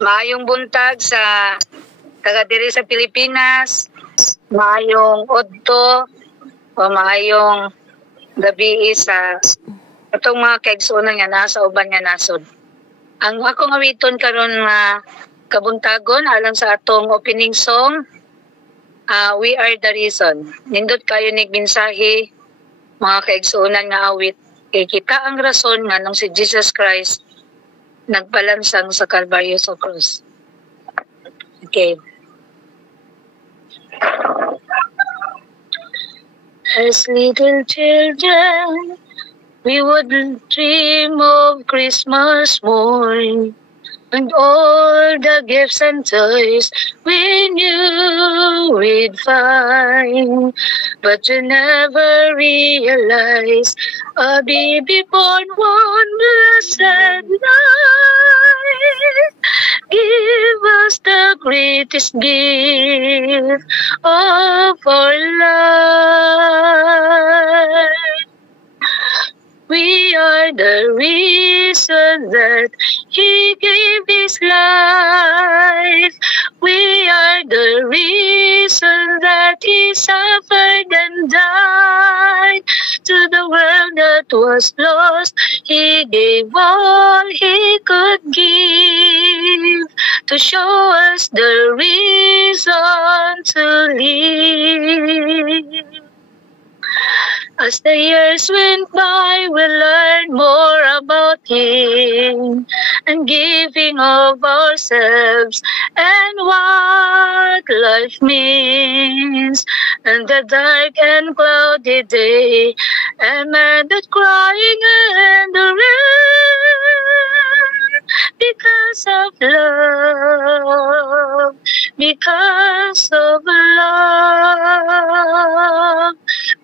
Maayong buntag sa taga diri sa Pilipinas, maayong odto o maayong gabi sa atong mga kaigsuonan nga nasa uban nga nasod. Ang akong awiton karon nga kabuntagon alang sa atong opening song, We Are the Reason. Nindot kayo nig mensahe mga kaigsuonan nga awit kay kita ang rason nga nung si Jesus Christ nagpalansang sa Kalbaryo sa krus. Okay. As little children, we would dream of Christmas morn, and all the gifts and toys we knew we'd find. But you never realize a baby born one blessed night give us the greatest gift of our life. We are the reason that He gave His life. We are the reason that He suffered and died. To the world that was lost, He gave all He could give to show us the reason to live. As the years went by, we learned more about Him and giving of ourselves and what life means. And the dark and cloudy day, and man that crying in the rain because of love, because of love.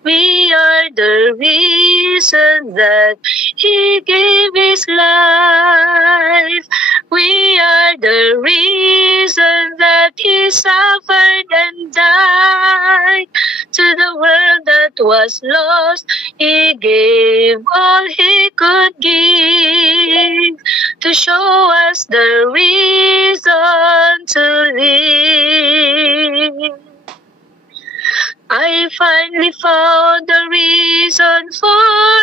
We are the reason that He gave His life. We are the reason that He suffered and died. To the world that was lost, He gave all He could give to show us the reason to live. I finally found the reason for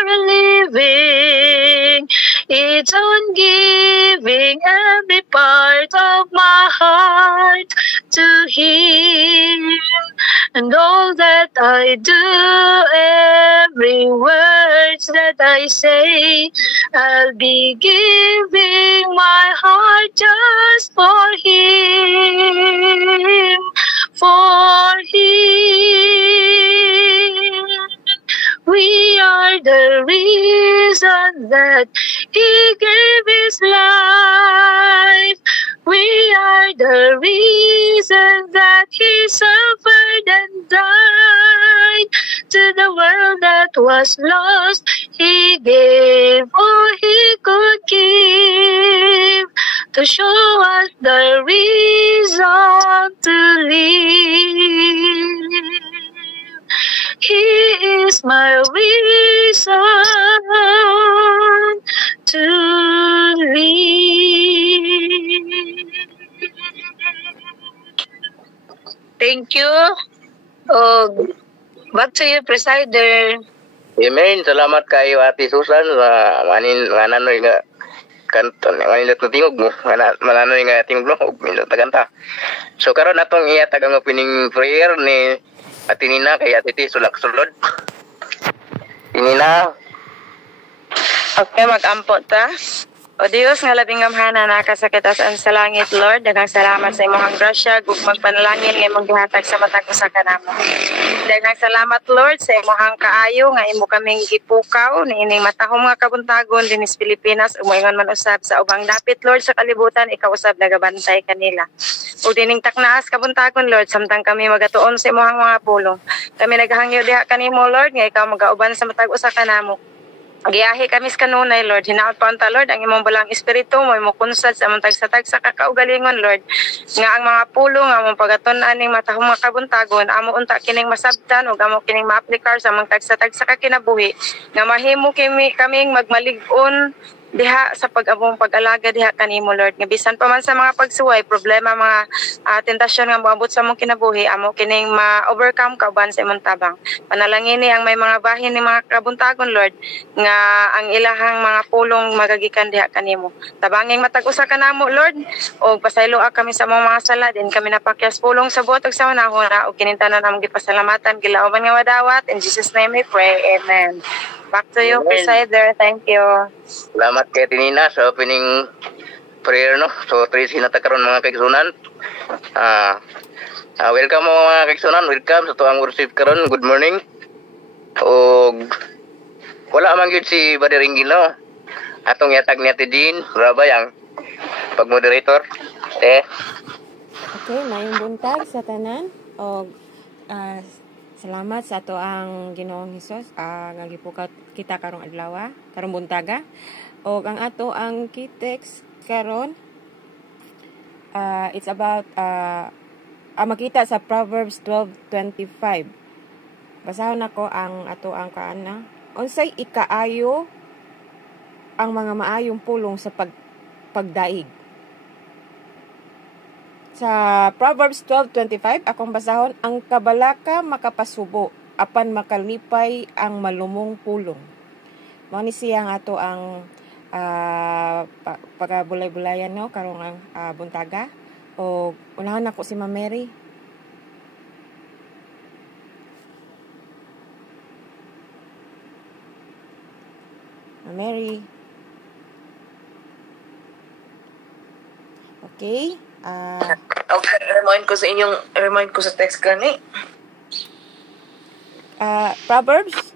living. It's on giving every part of my heart to Him. And all that I do, every words that I say, I'll be giving my heart just for Him. For Him. We are the reason that He gave His life. We are the reason that He suffered and died. To the world that was lost, He gave all He could give to show us the reason to live. He is my reason to live. Thank you. Back to you, Presider. Amen. Salamat kayo, Ate Susan, sa mananoy nga kanton. Manilot na tingog mo. Mananoy nga tingog mo. Minot na kanta. So, karon atong iyatag ang opening prayer ni Ate Nina kay Ate T. Sulak-sulod. Nina. Okay, mag-ampo ta. O Diyos nga labing gamhana nakasakitas sa langit, Lord, daghang salamat sa imong grasya ug magpanalangin nga imong gihatag sa matag usa ka namo. Daghang salamat, Lord, sa imong kaayo nga imo kaming gipukaw niining matahom nga kabuntagon dinhi sa Pilipinas ug moingon man usab sa ubang dapit, Lord, sa kalibutan ikaw usab nagabantay kanila. Ug dining taknaas kabuntagon, Lord, samtang kami magatuon sa imong mga pulong. Kami naghangyo diha kanimo, Lord, nga ikaw magauban sa matag usa ka namo. Giyahi kami sa kanunay, Lord. Hinaot pa unta, Lord, ang imong balang espiritu mo imo kunsad sa among tagsa-tag sa kakaugalingon, Lord. Nga ang mga pulong nga among pagatun-an ning matahong makabuntagon, amo unta kining masabtan ug amo kining maaplikar sa among tagsa-tag sa kakinabuhi. Nga mahimo kaming magmalig-on diha sa pag-among pag-alaga diha kanimo Lord, nga bisan pa man sa mga pagsuway, problema, mga tentasyon nga moabot sa among kinabuhi, amo kining ma-overcome kauban sa imong tabang. Panalangin ni ang may mga bahin ni mga kabuntagon Lord, nga ang ilahang mga pulong magagikan diha kanimo. Tabanging matag usa ka namo Lord, og pasayloa kami sa among mga sala, din kami napakyas pulong sa buot ug sa manahon ug kinintanan among gipasalamatan gilauman nga madawat. In Jesus name we pray. Amen. Back to you, Amen. Presider. Thank you. Salamat kay Tinina sa opening prayer, no? So, Tracy na karon mga kaigsunan. Welcome mo mga kaigsunan. Welcome sa tuang worship karon. Good morning. Og wala man gyud si Brother Ringgil, no? Atong yatag ni Ate Jean, Rabay ang pag-moderator. Okay, mayong buntag sa tanan. O salamat sa ato ang Ginoong Hesus nga gipukat kita karong adlaw, karong buntaga. Og ang ato ang key text karon it's about makita sa Proverbs 12:25. Basahon nako ang ato ang kaana. Unsay ikaayo ang mga maayong pulong sa pagdaig. Sa Proverbs 12:25, akong basahon, ang kabalaka makapasubo, apan makalipay ang malumong pulong. Mao ni siya ang ato ang pagabulay-bulayan, no, karong ang buntaga. O unahan ako si Ma'am Mary. Ma'am Mary. Okay. Okay, remind ko sa text gani. Proverbs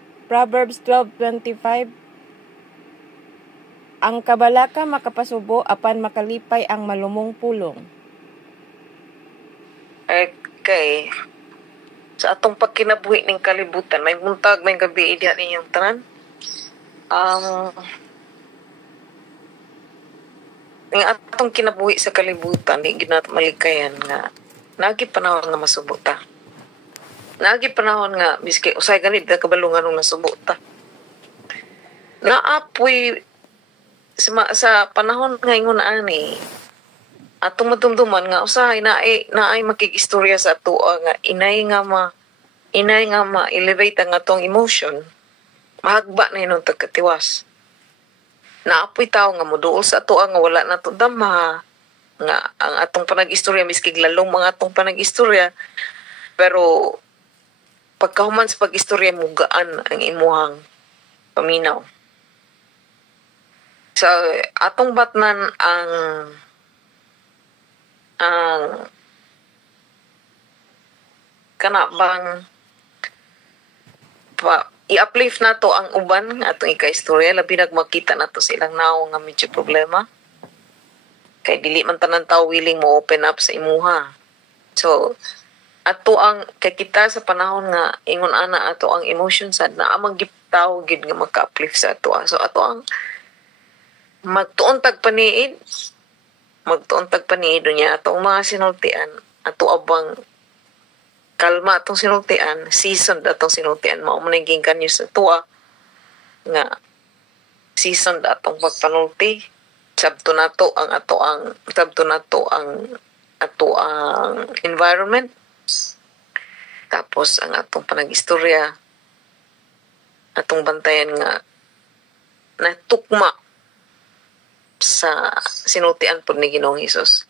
12:25. Ang kabalaka makapasubo apan makalipay ang malumong pulong. Okay. Sa atong pagkinabuhi ning kalibutan, may buntag, may gabi diha ninyong tanan. Ang atong kinabuhi sa kalibutan, di ginat malikayan nga nagi panahon nga masubo ta. Nagi panahon nga biski usay ganit da kabalungan ng nasubo ta. Naapoy sa panahon nga ingon ani atong madumduman nga usahay naay makigistorya sa ato nga inay nga ma-elevate ang atong emotion. Mahagba na inon tagkatiwas. Naapoy tao nga moduol sa ato nga wala na to dama nga ang atong panag-istorya miski lalong mga atong panag-istorya, pero pagkahuman sa pag-istorya mugaan ang imuhang paminaw. So atong batnan ang kana bang i-uplift na to ang uban nga atong ika-istorya, labi nagmakita na to silang nao nga medyo problema. Kay dili man tanan tao willing mo open up sa imuha. So, ato ang kay kita sa panahon nga ingon ana ato ang emotion sad na amang giptaw gid nga maka-uplift sa ato. So, ato ang magtuon tag paniid niya atong mga sinultian, ato abang kalma atong sinultian, seasoned atong sinultian, mao man naging kanyo sa tuwa nga seasoned atong pagpanulti. Sabto nato ang environment, tapos ang atong panag-istorya, atong bantayan nga natukma sa sinultian pod ni Ginoong Hesus.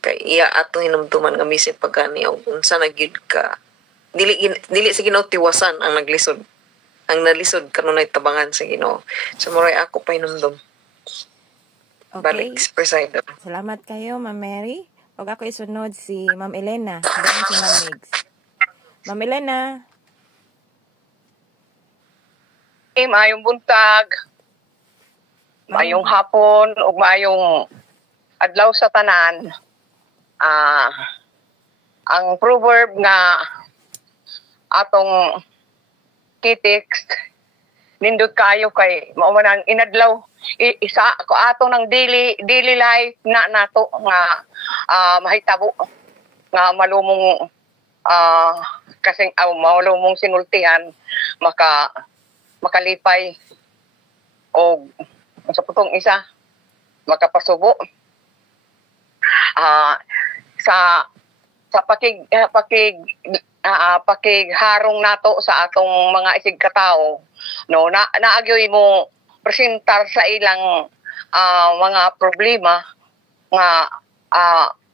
Kay iya atong hinumduman nga misip pagani og unsa na gyud ka dili sa Ginoo tiwasan ang naglisod, ang nalisod kanunay tabangan sa Ginoo. So moray ako pa hinumdum. Okay. Balik Presider. Salamat kayo, Ma'am Mary. Og ako isunod si Ma'am Elena. Then si Ma'am Migs. Ma'am Elena. Maayong buntag, maayong hapon, ug maayong adlaw sa tanan. Ang proverb nga atong text nindot kayo kay mao man ang inadlaw isa ko atong ng daily life na nato nga mahitabo nga malumong kasing malumong sinultihan makalipay og sa putong isa makapasubo. Sa pakigharong nato sa atong mga isig katao, no, naagyoy mo presentar sa ilang mga problema nga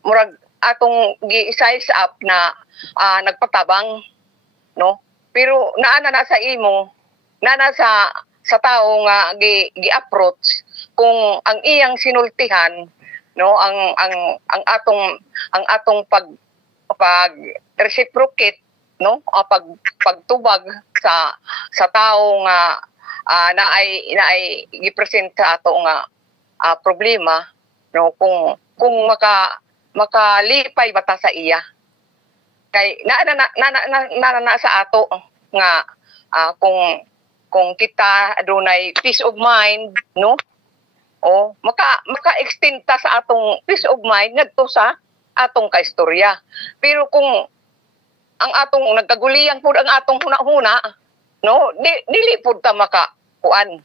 murag atong gi-size up na nagpatabang, no, pero naana na sa imo, naana sa tao nga gi-approach kung ang iyang sinultihan, no, ang atong pag reciprocate, no, pagtubag sa tao nga naay gi-present sa ato nga problema, no, kung makalipay bata sa iya, kay na sa ato nga kung kita adunay peace of mind, no, o maka-extend ta sa atong peace of mind ngadto sa atong kaistorya. Pero kung ang atong nagkaguliyan pud ang atong huna-huna, no, dili pud ta makakuan,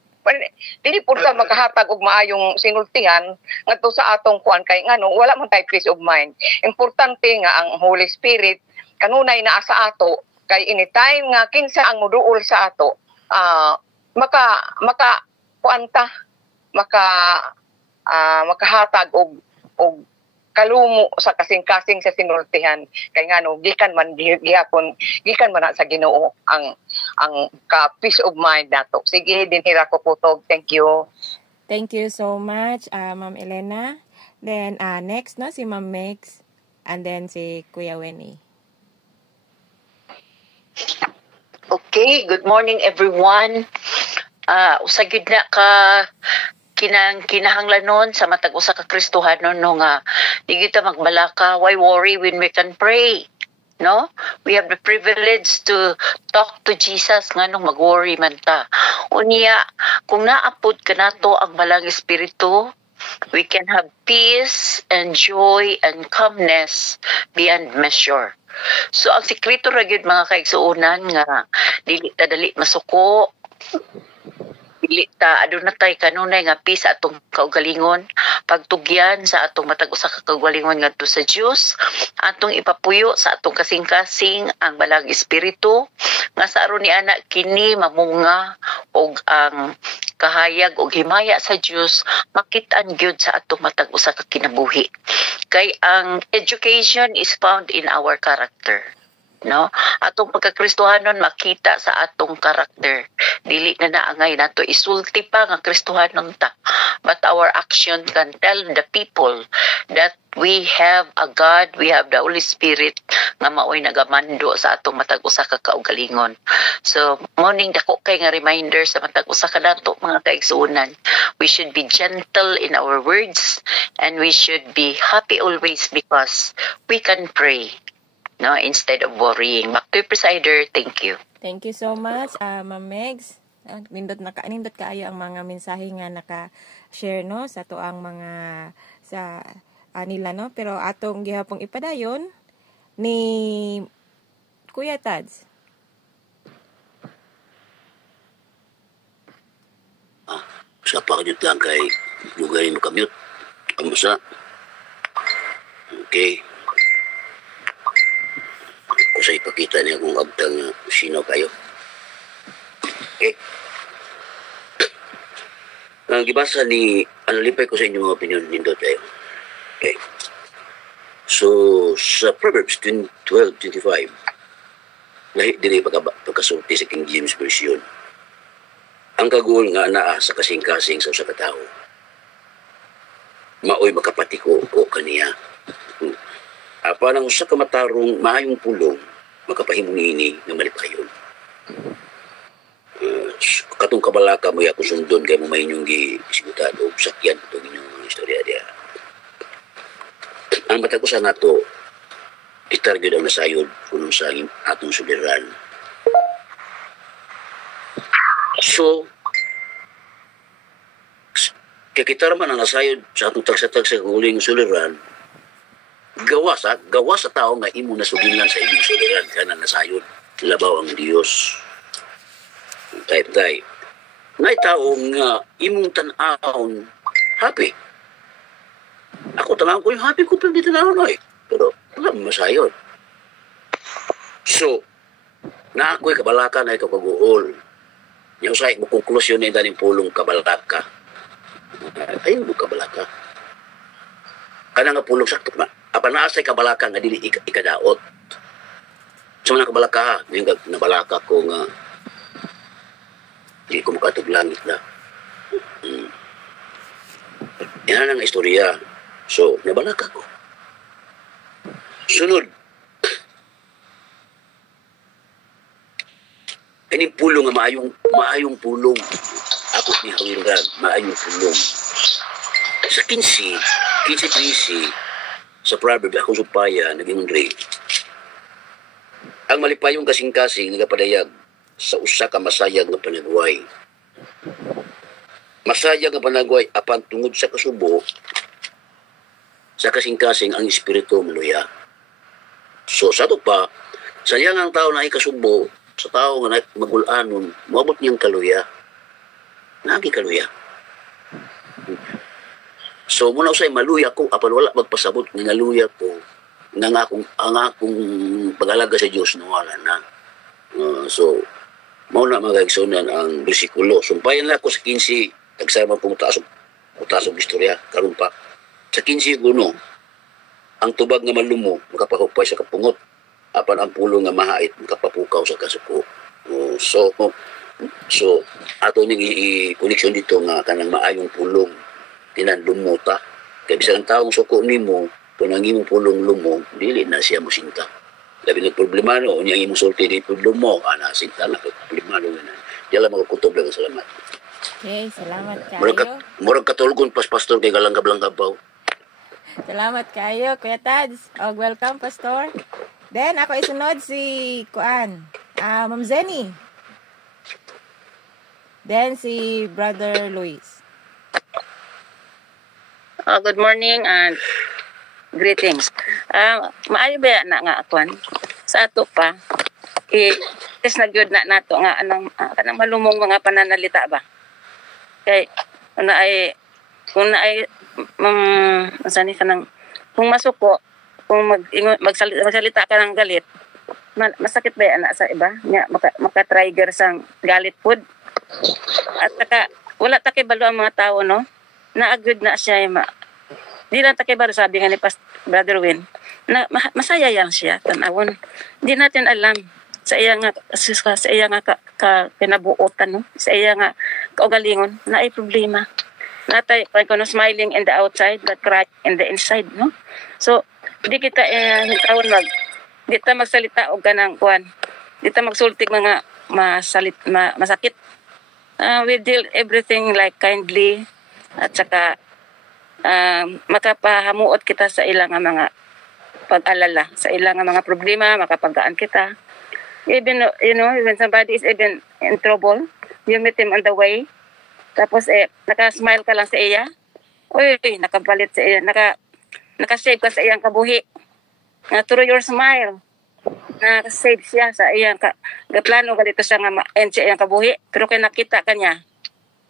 dili pud ta makahatag og maayong sinultihan ngadto sa atong kuan, kay ngano wala man tay peace of mind. Importante nga ang Holy Spirit kanunay naa sa ato, kay anytime nga kinsa ang moduol sa ato, maka kuanta, makahatag og kalumo sa kasing-kasing sa sinultihan, kay ngano gikan man na sa Ginoo ang ka peace of mind nato. Sige, dinhira ko putog. Thank you. Thank you so much, Ma'am Elena. Then next no si Ma'am Megs, and then si Kuya Wenny. Okay, good morning everyone. Usagid na ka kinahanglanon sa matag usa ka Kristohanon, no, nga di kita magbalaka. Why worry when we can pray, no? We have the privilege to talk to Jesus nga nung mag-worry man ta. Unya, kung naapod ka nato ang balang espiritu, we can have peace and joy and calmness beyond measure. So ang sekreto ra gyud mga kaigsuonan nga dili ta dali masuko, dili ta aduna tay kanunay nga peace sa atong kaugalingon, pagtugyan sa atong matag usa ka kaugalingon ngadto sa Dios, atong ipapuyo sa atong kasing-kasing ang balang espiritu nga sa aron ni ana kini mamunga og ang kahayag og himaya sa Dios makit-an gyud sa atong matag usa ka kinabuhi. Kay ang education is found in our character, no? Atong pagkakristohanon makita sa atong karakter. Dili na naangay nato isulti pa nga kristohanon ta, but our action can tell the people that we have a God, we have the Holy Spirit nga maoy nagamando sa atong matag usa ka kaugalingon. So morning dako kay nga reminder sa matag usa ka nato mga kaigsuonan, we should be gentle in our words and we should be happy always because we can pray, no, instead of worrying. Back to you, Presider. Thank you. Thank you so much, Ma'am Megs. Nindot kaayo ang mga mensahe nga naka-share, no, sa tuang mga sa nila, no, pero atong gihapong ipadayon ni Kuya Tads. Sa pakanyot lang kay lugarin mo kamyot. Kamusta? Okay. Kung sa ipakita niya kung abtang sino kayo. Okay. Ang gibasa ni, analipay ko sa inyo mga opinion nindot kayo. Okay. So, sa Proverbs 12:25, lahi din pagkasulti sa King James Version. Ang kagul nga naa sa kasing-kasing sa usa ka tawo, maoy makapatiko o kaniya. Apa nang usa ka matarong maayong pulong, makapahimong ini nga malipayon. Katong kabalaka mo ako sundon kay mo may inyong gisigutado sakyan ito inyong istorya dia. Ang matagusan nato itargid ang nasayod kunong sa atong suliran. So kaya kita naman ang nasayod sa atong tagsa-tagsa huling suliran, gawa sa tao nga imo nasugilan sa imong suliran kana nasayod labaw ang Dios. Tay ngay taong nga imong tan-awon happy. Ako tanawon ko yung happy ko pero di tanawon ay. Pero wala masayon. So, na ako'y kabalaka na ikaw pag-uol. Yung usay mo konklusyon na yung pulong kabalaka. Ayun mo kabalaka. Kana nga pulong sakto na. Apa na asay kabalaka nga dili ikadaot. So mga kabalaka, yung nabalaka ko nga di ko makatog langit na. Yan ang istorya. So, nabalaka ko. Sunod. Kaning pulong nga maayong pulong. Ako ni Hawindan, maayong pulong. Sa 15:13 sa proverb ako supaya naging ray. Ang malipayong kasing-kasing nagapadayag sa usa ka masayag nga panagway. Masayag nga panagway apan tungod sa kasubo sa kasing-kasing ang espiritu maluya. So sa to pa, sayang ang tao na ikasubo sa tao nga magulanon, moabot niyang kaluya. Nagi kaluya. So muna usay maluya ko apan wala magpasabot nga naluya ko nga ang akong pag-alaga sa Dios no wala na. So mao na magagsunan ang bersikulo. Sumpayan na ko sa 15 tagsama putasog istorya karon pa. Sa 15 guno ang tubag nga malumo makapahupay sa kapungot apan ang pulo nga mahait makapapukaw sa kasuko. So ato ning i-connection dito nga kanang maayong pulong tinandumuta. Kaya bisang taong suko nimo, kung ang imong pulong lumo, dili na siya musinta. Labi ng problema no, yung imong sulti di lumo, sinta na problema no. Diyan lang magkutob lang salamat. Okay, salamat kayo. Murag katulgon pas pastor kay galang-gablangga baw. Salamat kayo, Kuya Tads. Welcome, Pastor. Then, ako isunod si Ma'am Zenny. Then, si Brother Luis. Good morning and greetings. Maayo ba na nga akwan? Sa ato pa, is na good na nato nga anang malumong mga pananalita ba? Kay kung masuko, kung magsalita ka ng galit, masakit ba yan sa iba? Maka-trigger sang galit food. At saka, wala takibalo ang mga tao, no? Na-agreed na siya di lang takibalo sabi nga ni Brother Win na masaya yan siya tanawon. Di natin alam sa iya nga kinabuotan, no? Sa iya nga kaugalingon na ay problema. Natay pag smiling in the outside but crying in the inside, no? So di kita di ta magsalita og kanang kuan. Di ta magsultig mga masakit. We deal everything like kindly at saka makapahamuot kita sa ilang mga pag-alala, sa ilang mga problema, makapagaan kita. Even, when somebody is even in trouble, you meet him on the way, tapos naka-smile ka lang sa iya, nakabalit sa iya, naka-save ka sa iyang kabuhi. Through your smile, naka-save siya sa iyang plano ka dito siya nga ma-end sa iyang kabuhi, pero kaya nakita ka niya,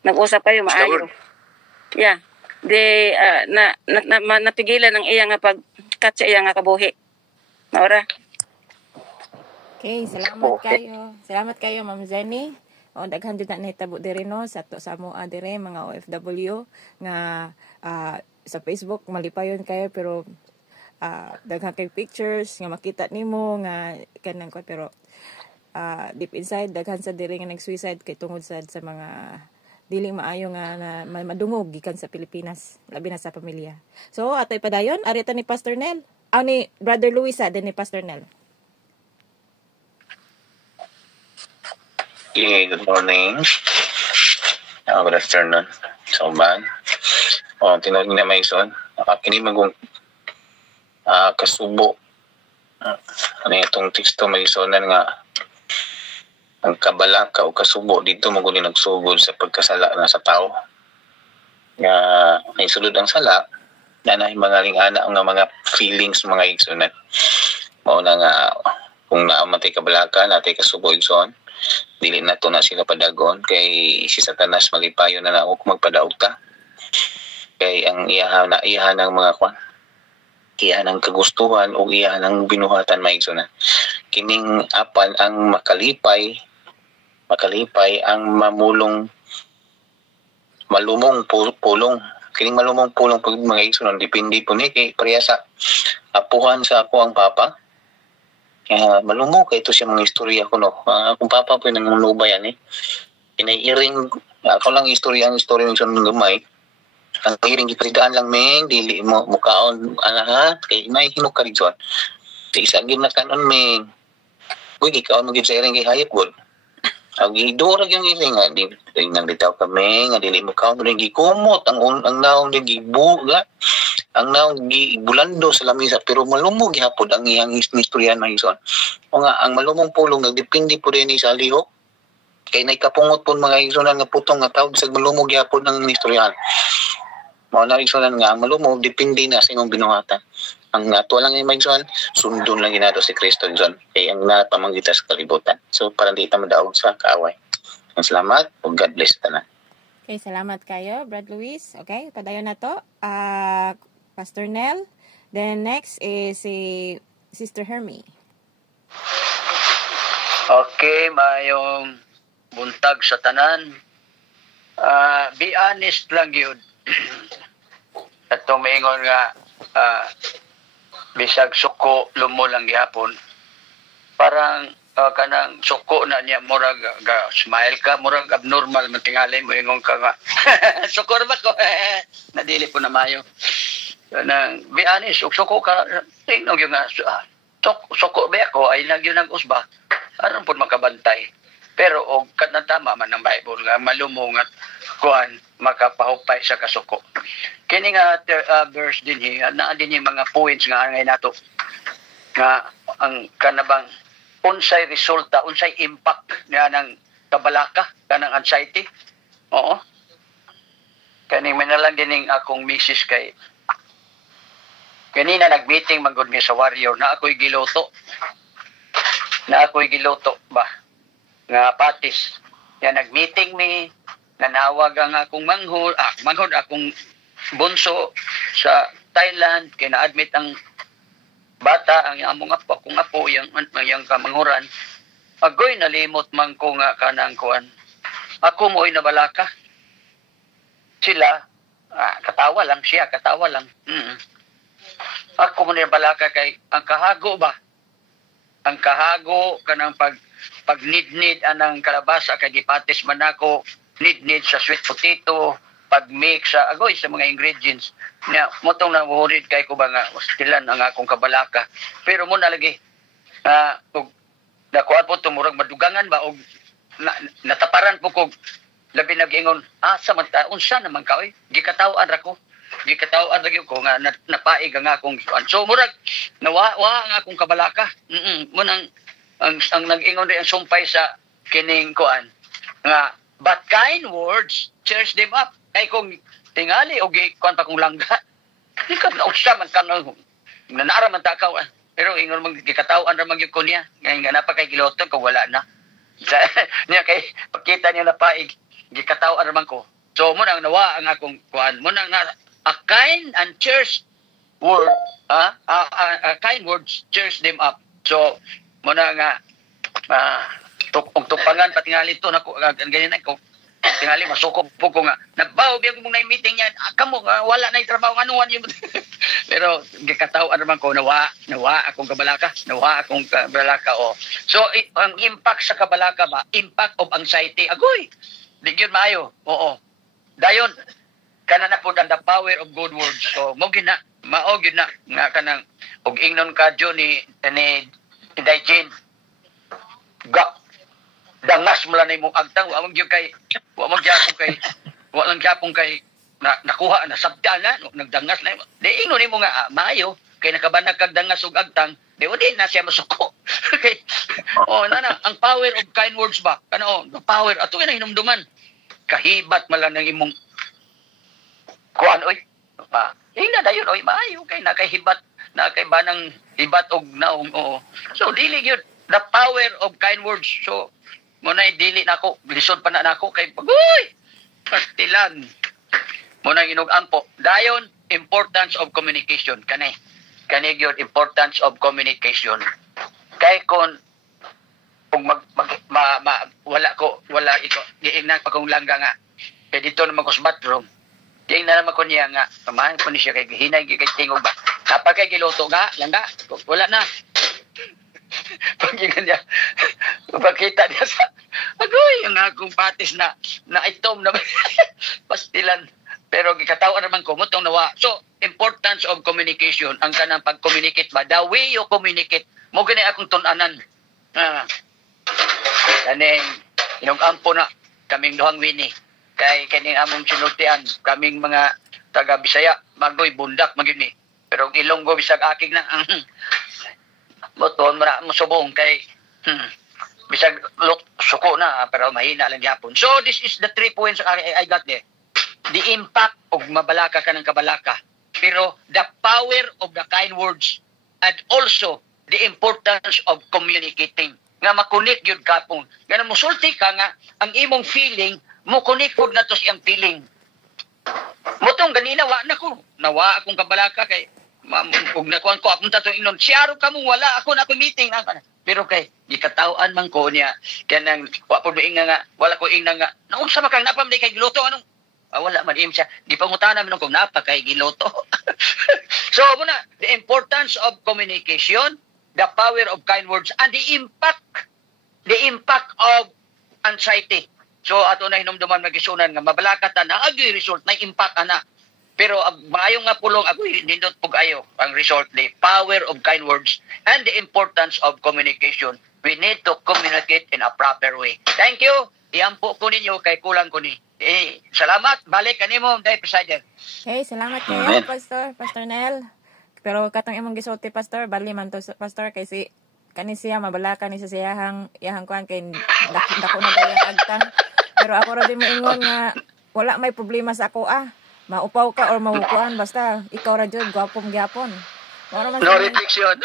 nag-usap kayo, maayo. Yeah. Napigilan ng iya nga pag-cut sa iya nga kabuhi. Maura. Okay, salamat kayo. Salamat kayo, Ma'am Zenny. Daghan jud na nahitabo diri no sa Samoa dire mga OFW nga sa Facebook malipayon kayo pero daghan kay pictures nga makita nimo nga kanang ko pero deep inside daghan sa diri nga nag-suicide kay tungod sa mga dili maayo nga na madungog gikan sa Pilipinas labi na sa pamilya. So atoy padayon arita ni Pastor Nel. Ni Brother Luisa din ni Pastor Nel. Okay, good morning. Good afternoon. So man. Tinawag na Mason. Kini magong kasubo. Ano itong teksto Masonan nga ang kabalaka o kasubo dito maguni nagsugod sa pagkasala na sa tao. Nga may sulod ang sala na nahimangaling ana ang mga feelings mga igsunan. Mao na nga kung naamatay kabalaka natay kasubo igsoon dili na to na sila padagon kay si Satanas malipayo na naog magpadaog ta. Kay ang iyahan ng mga kwan, iyahan ng kagustuhan o iyahan ng binuhatan maigsunan. Kining apan ang makalipay ang malumong pulong. Kining malumong pulong pag mga igsunan depende po ni kay pareha sa apuhan sa ako ang papa. Malumong kay ito siya mga istorya ko no. Akong papa po nang nubayan inairing ako lang istorya ng ng gamay. Ang iring gipridaan lang meng dili mo mukaon anaha kay may hinuk ka rin son. Isa gyud na kanon meng. Uy ikaw mo gyud sa iring kay hayop gud. Ang gidura yung iring nga di nang bitaw kami nga dili mukaon ring gikumot ang naong din gibuga. Ang naong gibulando sa lamisa pero malumog gihapon ang iyang istorya na ison. O nga ang malumong pulong nagdepende po rin sa lihok. Kay naikapungot po mga isunan nga putong nga tawag sa malumog gihapon ng istoryahan. Mao na isunan nga ang malumog depende na sa imong binuhatan. Ang ato lang yung maigsunan, sundon lang ginado si Kristo John. Kaya ang napamangita sa kalibutan. So, para di ta madaog sa kaaway. Salamat, o God bless tanan. Okay, salamat kayo, Brad Luis. Okay, padayon na to. Pastor Nel. Then next is si Sister Hermie. Okay, mayong buntag sa tanan. Be honest lang yun. At tumingon nga, bisag suko lumo lang gihapon parang kanang suko na niya murag smile ka murag abnormal man tingali mo ingon ka nga suko ba ko nadili po na mayo nang be honest suko ka tingog yung nga suko ba ako ay nagyo nag usba aron pud makabantay pero og kanang tama man ng Bible nga malumong at kuan makapahupay sa kasuko. Kini nga verse din naa din yung mga points nga angay nato nga ang kanabang unsay resulta unsay impact nga ng kabalaka kanang anxiety. Oo. Kani man lang dining akong misis kay kanina nag-meeting magud mi sa Warrior na ako'y giluto ba nga patis. Yan nag-meeting mi nanawag ang akong manghod akong bunso sa Thailand kay na-admit ang bata ang among akong apo yang kamanghuran agoy nalimot man ko nga kanang kuan ako mo'y nabalaka sila katawa lang ako mo nabalaka kay ang kahago kanang pagnidnid anang kalabasa kay gipatis man ako nidnid sa sweet potato pag-mix sa agoy sa mga ingredients niya motong nabuhurid kay ko ba nga stilan ang akong kabalaka pero mo nalagi og nakuha po tumurag madugangan ba og nataparan po ko labi nag-ingon samanta unsa naman ka oy gikataw-an ra gyud ko nga napaig ang akong so murag nawa ang akong kabalaka mo nang ang nag-ingon rin ang sumpay sa kining kuan nga but kind words cheers them up kay kung tingali o kuan pa kong langga di ka na usya man kanang nanara man takaw pero ingon mag gikataw-an ra magyud ko niya nga napakay giloton kung wala na niya kay pakita niya na paig gikataw-an ra man ko so mo nang nawa ang akong kuan mo nang a kind and cheers word kind words cheers them up so mo na nga tupangan patingali to nako ganyan ko tingali masukop po ko nga nagbaw biya ko mong meeting niya kamo wala na trabaho anuan yun pero gikataw-an naman ko nawa akong kabalaka so ang impact sa kabalaka ba impact of anxiety agoy digyon maayo oo dayon kana na pud ang the power of good words so mo gina mao gyud na nga kanang og ingnon kadyo ni Dayjin dangas mo lang na imong agtang wa man gyapon kay nakuha na sabdanan nagdangas na di ingon nimo nga maayo kay nakabanag kag dangas ug agtang di na siya masuko kay ang power of kind words ba kana the power ato na hinumduman kahibat man lang ng imong kuan oy ina dayon oy maayo kay nakahibat nakaibanang hibat og naong so dili gyud the power of kind words so Muna dili na ako, lisod pa na ako kay Uy! Pastilan. Muna ginugan po. Dayon, importance of communication. Kani yun, importance of communication. Kay kung wala ito, giingnan pa kong langga nga. Kaya dito naman ko sa bathroom. Giingnan naman ko niya nga, pamahan ko niya kay hinay, kay tingog ba. Napakay giluto nga, langga, wala na. Pagkingan niya, pagkita niya sa, agoy, ang akong patis na itom na pastilan. Pero gikatawa naman ko, mutong nawa. So, importance of communication, ang kanang pag-communicate ba? The way you communicate, mo gani akong tunanan. Kaning, ampo na, kaming duhang wini. Kay kaning among sinultian, kaming mga taga-Bisaya, magoy, bundak, magini. Pero Ilonggo, bisag aking na, moton, musubong kay, bisag suko na, pero mahina lang yapon. So, this is the 3 points I got there. The impact of mabalaka ka ng kabalaka. Pero the power of the kind words and also the importance of communicating. Nga makunik yun kapong. Nga na musulti ka nga, ang imong feeling, mukunik po na to siyang feeling. Motong ganina, nawa akong kabalaka kay, kung nakuhan ko, akong tatong inon, siyaro ka mong wala ako na ako meeting. Pero kay, di katawaan man ko niya, kaya nang, wapod mo nga, wala ko ingna nga, naunsa makang napamday kay giluto, anong, wala man siya. Di pangutana namin kung napakay giloto. So, muna, the importance of communication, the power of kind words, and the impact of anxiety. So, ato na hinumduman magisunan nga, mabalakatan na, agoy result, na impact ana. Pero, maayo nga pulong, agoy, nindot pug ayo, ang result, the power of kind words, and the importance of communication. We need to communicate in a proper way. Thank you. Iampo ko ninyo, kay kulang ko ni. Salamat, balik kanimo dai presider. Okay, salamat kayo, Pastor Nel. Pero katong imong gisulti, Pastor, bali man to, Pastor, kay si kani siya mabalaka ni sa iyahang kuan kay dako na dayang agtang. Pero ako ra din moingon nga wala may problema sa ako maupaw ka or mahukuan basta ikaw ra jud gwapong gyapon. No reflection.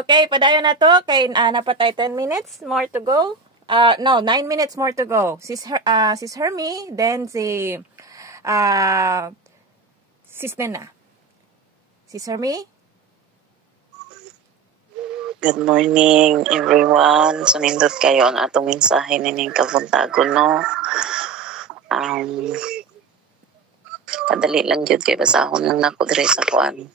Okay, padayon na to kay napatay 10 minutes more to go. 9 minutes more to go. Sis Hermie, then si Sis Nena. Sis Hermie? Good morning, everyone. Sunindot kayo ang atong mensahe nining kabuntagon, no? Kadali lang yun kay basahon lang nako dire sa kuan.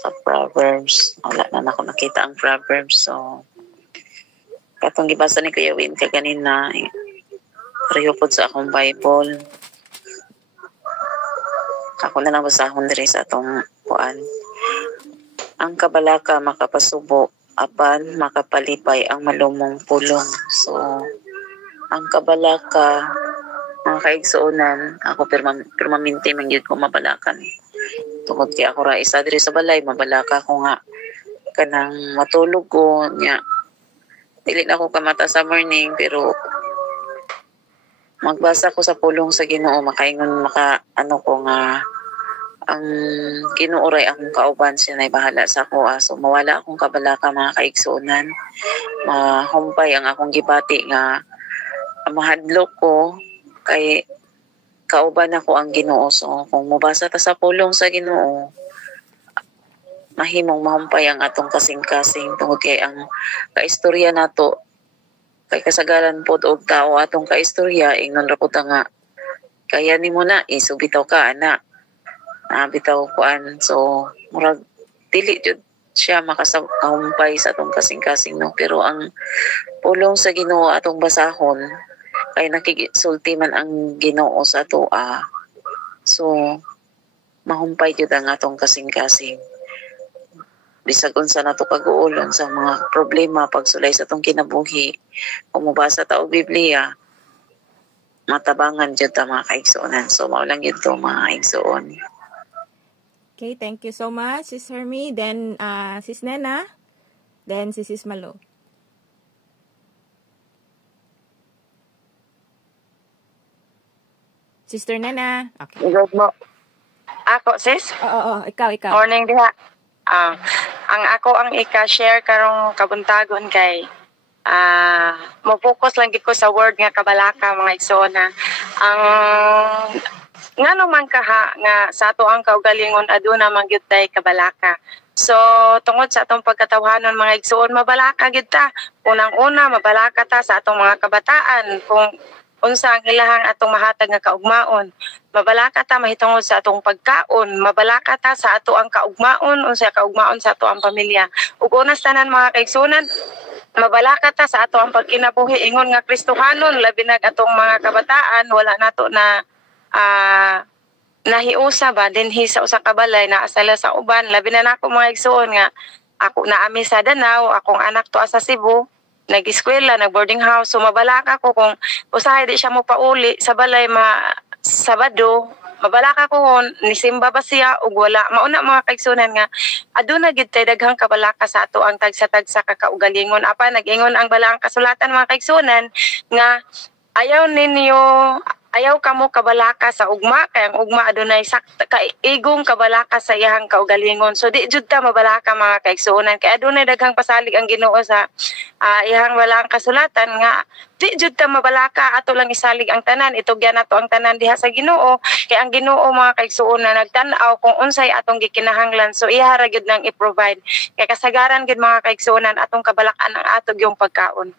Sa Proverbs. Wala na ako nakita ang Proverbs, so katong gibasa ni Kuya Win ka ganina, pareho po sa akong Bible. Ako na lang basahon diri sa atong kuan. Ang kabalaka makapasubo, apan makapalipay ang malumong pulong. So, ang kabalaka, mga kaigsuonan, ako permanente man gyud ko mabalakan. Tungod kay ako ra isa diri sa balay, mabalaka ko nga kanang matulog ko nya. Dili na ako kamata sa morning, pero magbasa ko sa pulong sa Ginoo, makaingon ko nga ang Ginoo ray akong kauban, siya nay bahala sa ako. So mawala akong kabalaka, mga kaigsuonan. Mahumpay ang akong gibati nga mahadlok ko kay kauban ako ang Ginoo. So kung mubasa ta sa pulong sa Ginoo, mahimong mahumpay ang atong kasing-kasing tungod kay ang kaistorya nato kay kasagaran pod og tao atong kaistorya ingnon ra pud nga kaya nimo na isubitaw ka ana bitaw kuan. So murag dili jud siya makasahumpay sa atong kasing-kasing, no? Pero ang pulong sa Ginoo atong basahon kay nakisulti man ang Ginoo sa atoa, so mahumpay jud ang atong kasing-kasing. Bisag unsa nato kaguolon sa mga problema pagsulay sa atong kinabuhi, kung mubasa ta og Biblia, matabangan jud ta, mga kaigsuonan. So mao lang yun to, mga kaigsuon. Okay, thank you so much, Sis Hermie. Then Sis Nena, then Sis Malo. Sister Nena. Okay. Good mo. Ako, sis? Oo, ikaw. Morning diha. Ang ako ang ika-share karong kabuntagon kay mo-focus lang gid ko sa word nga kabalaka mga igsoona. Ang ngano man kaha nga sa ato ang kaugalingon aduna man gyud tay kabalaka. So tungod sa atong pagkatawhanon mga igsoon, mabalaka gid ta. Unang-una mabalaka ta sa atong mga kabataan kung unsa ang ilahang atong mahatag nga kaugmaon. Mabalaka ta mahitungod sa atong pagkaon, mabalaka ta sa ato ang kaugmaon, unsa kaugmaon sa ato ang pamilya. Ug unas tanan mga kaigsunan, mabalaka ta sa ato ang pagkinabuhi ingon nga Kristohanon, labi na atong mga kabataan wala nato na nahiusa ba dinhi sa usa ka balay na asala sa uban, labi na nako mga igsoon nga ako naami sa Danau, akong anak to sa Cebu, nag-eskwela, nag-boarding house. So mabalaka ko kung usahay di siya mo pauli sa balay Sabado, mabalaka ko kung nisimba ba siya o wala. Mauna mga kaigsunan nga, aduna gid tay daghang kabalaka sa ato ang tagsa-tagsa kakaugalingon. Apa, nag-ingon ang balang kasulatan mga kaigsunan nga ayaw kamo kabalaka sa ugma, kaya ang ugma adunay sakta kaigong kabalaka sa iyang kaugalingon. So di jud ta mabalaka mga kaigsuonan, kaya adunay daghang pasalig ang Ginoo sa iyang walang kasulatan nga di jud ta mabalaka, ato lang isalig ang tanan, itugyan nato ang tanan diha sa Ginoo, kaya ang Ginoo mga kaigsuonan nagtan-aw kung unsay atong gikinahanglan, so iya ra gyud nang i-provide. Kaya kasagaran gyud mga kaigsuonan atong kabalakan ang atog yung pagkaon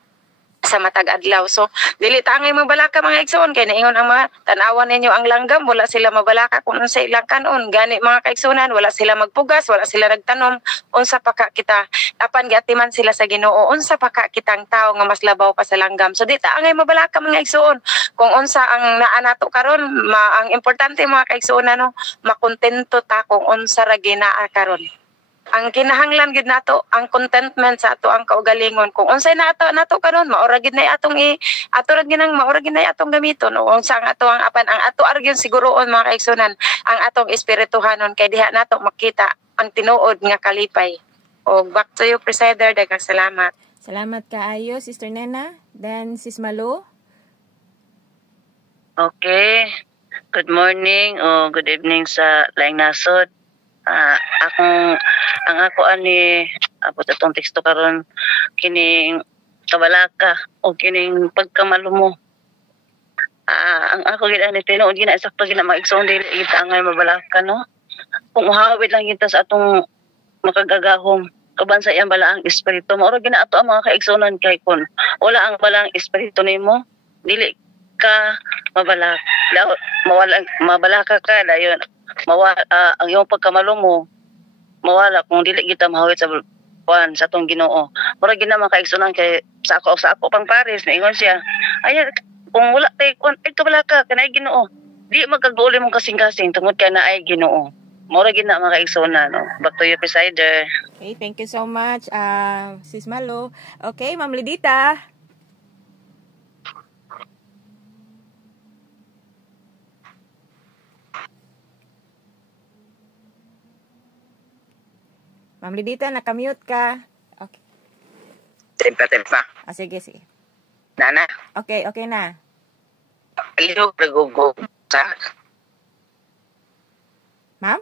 sa matag adlaw. So dili ta angay mabalaka mga igsoon, kay naingon ang mga tan-awan ninyo ang langgam, wala sila mabalaka kung unsa ilang kanon. Gani mga kaigsunan, wala sila magpugas, wala sila nagtanom, unsa pa ka kita apan giatiman sila sa Ginoo, unsa pa ka kitang tao nga mas labaw pa sa langgam. So di ta angay mabalaka mga igsoon kung unsa ang naa nato karon. Ang importante mga kaigsoon makontento ta kung unsa ra ginaa karon. Ang kinahanglan gid nato ang contentment sa ato ang kaugalingon. Kung unsay nato karon, maura gid nay atong ato ra ginang maura gid nay atong gamiton. O unsa ang ato ang apan ang ato argyon siguroon mga kaigsunan ang atong espirituhanon, kay diha nato makita ang tinuod nga kalipay. O back to you, Presider, daghang salamat. Salamat kaayo, Sister Nena. Then Sis Malu. Okay. Good morning o good evening sa laing nasod. Ang ako ani abot atong teksto karon kining kabalaka o kining pagkamalumo. Ang ako gid ani tinuod gina sakto gina maigsoon dili kita angay mabalaka no. Kung uhawid lang kita sa atong makagagahom kaban sa iyang balaang espiritu, mao gina ato ang mga kaigsunan, kay kun wala ang balaang espiritu nimo dili ka mabalaka ka dayon ang iyong pagkamalumo mawala kung dili kita mahawit sa sa atong Ginoo. Mura gina makaigsunan kay sa ako pang Paris naingon siya, ay kung wala tay kabalaka kanay Ginoo, di magkaguli mong kasing-kasing tungod kay naay Ginoo. Mura gina makaigsunan no. Back to you, Presider. Okay, thank you so much Sis Malu. Okay, Ma'am Lidita. Ma'am Lidita, nakamute ka. Okay. Tempa. Sige. Nana. Okay na. Aliho, nagugo sa... Ma'am?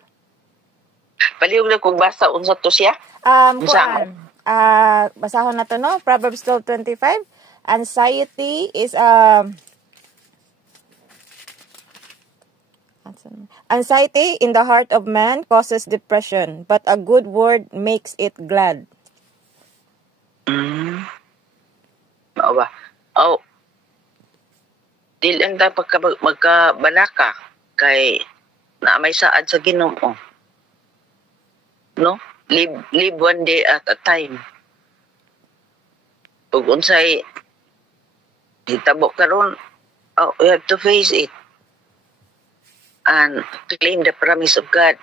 Palihog na kung basa, unsa to siya? Basahon na to, no? Proverbs 12:25. Anxiety in the heart of man causes depression, but a good word makes it glad. Mao ba? Dili lang ta magkabalaka kay na may saad sa Ginoo. No? Live one day at a time. Ug unsay hitabo karon, we have to face it and claim the promise of God.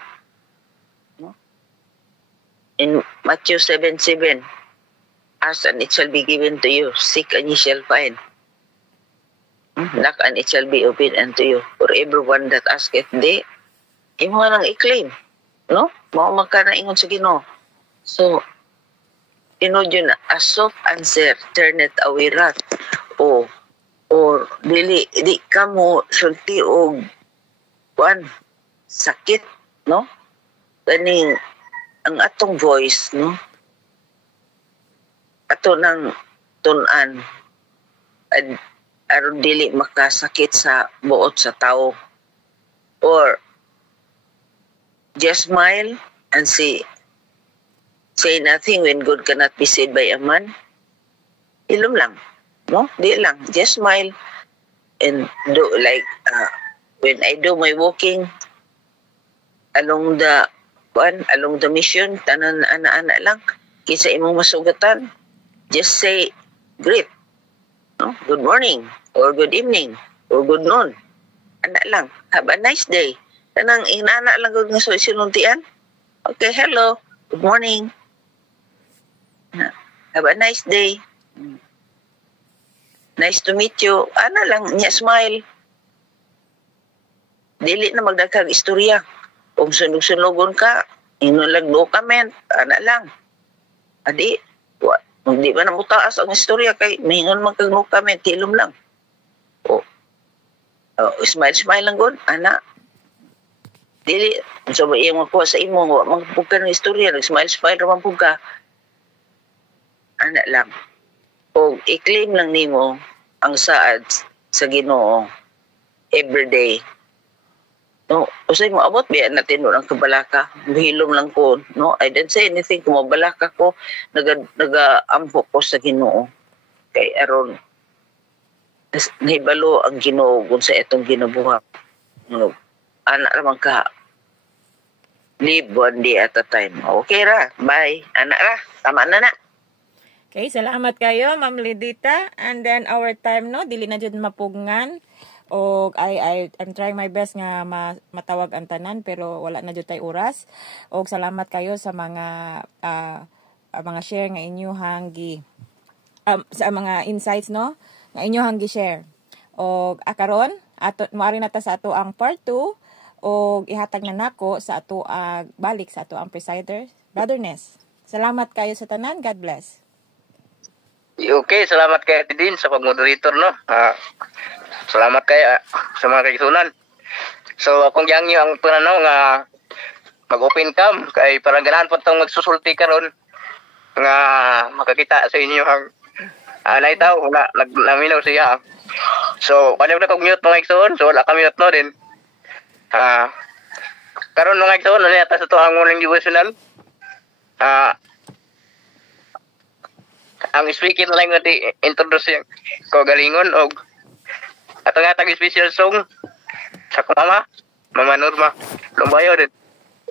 No? In Matthew 7:7, ask and it shall be given to you, seek and ye shall find, knock and it shall be opened unto you. For everyone that asketh thee, imo nang i-claim, no? Mao magkanaingon sa Ginoo. So tinod yun, a soft answer turneth away wrath, or di ka mo sulti og sakit, no? Kaning ang atong voice, no? Ato nang tun-an aron dili makasakit sa buot sa tao. Or just smile and say nothing when good cannot be said by a man. Ilum lang, no? Di lang, just smile and do like when I do my walking along the mission, tanan ana-ana lang. Kinsa imong masugatan, just say great, no? Good morning or good evening or good noon. Ana lang, have a nice day. Tanang inana lang gud nga sinuntian. Okay, hello, good morning. Have a nice day. Nice to meet you. Ana lang niya, smile. Dili na magdaghang istorya. Kung sunog-sunogon ka, inulag no comment, ana lang. Adi, di ba na mutaas ang istorya kay mahingon man kag no comment, hilom lang. Smile lang gud, ana. Dili, so ba iyang makuha sa imo, magpug ka ng istorya, nag-smile raman pug ka. Ana lang. O i-claim lang nimo ang saad sa Ginoo everyday. No, usay mo abot biya natin ang kabalaka. Hilom lang ko, no? I didn't say anything kung mabalaka ko, naga-ampo ko sa Ginoo. Kay aron nahibalo ang Ginoo kung sa itong ginabuhat. No, ana raman ka. Live one day at a time. Okay ra, bye. Ana ra, tama na na. Okay, salamat kayo, Ma'am Lidita. And then our time, no, dili na jud mapugngan. O I'm trying my best nga matawag ang tanan pero wala na jud tay oras. Og salamat kayo sa mga share nga inyohang sa mga insights, no, nga inyohang gi-share. Og karon ato moari na ta sa ato ang part 2 og ihatag na nako sa ato balik sa ato ang presider, Brother Ness. Salamat kayo sa tanan. God bless. Okay, salamat kay Ate Din sa pag-moderator, no. Salamat kay sa mga kaigsunan. So akong giangyo ang pananaw nga mag-open cam kay para ganahan po tong magsusulti karon nga makakita sa inyo ang naitaw na naminaw siya. So ano na kog mute mga igsoon, so wala ka mute no din. Karon mga igsoon na ta sa tuang muling devotional. Ang speaker lang nga di introduce ko galingon og atong atag special song sa Mama Norma Lumbayo din.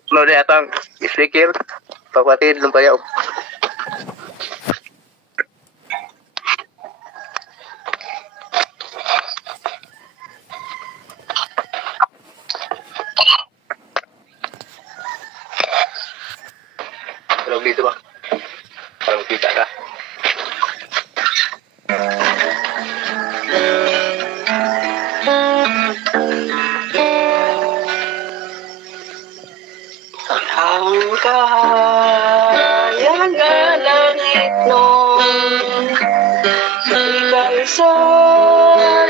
No di atong speaker papatid Lumbayo. Kalau dito ba? Parang kita ka. Ang kahayang langit nun, ika'y sa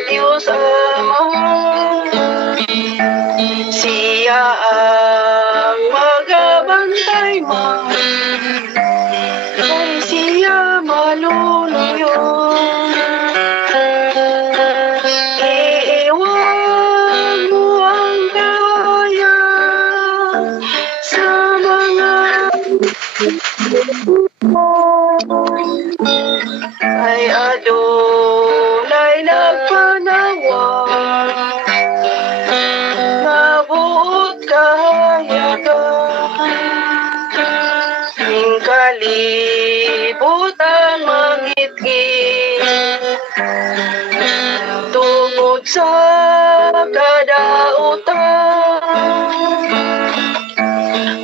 Diyos Ama, siya ang magabantay mo, ay siya maluluyon. Iiwan mo ang kaya sa mga ay adunay nagpanawa, nabuot kahayagan, ning kalibutan mangitgit, tungod sa kadautan,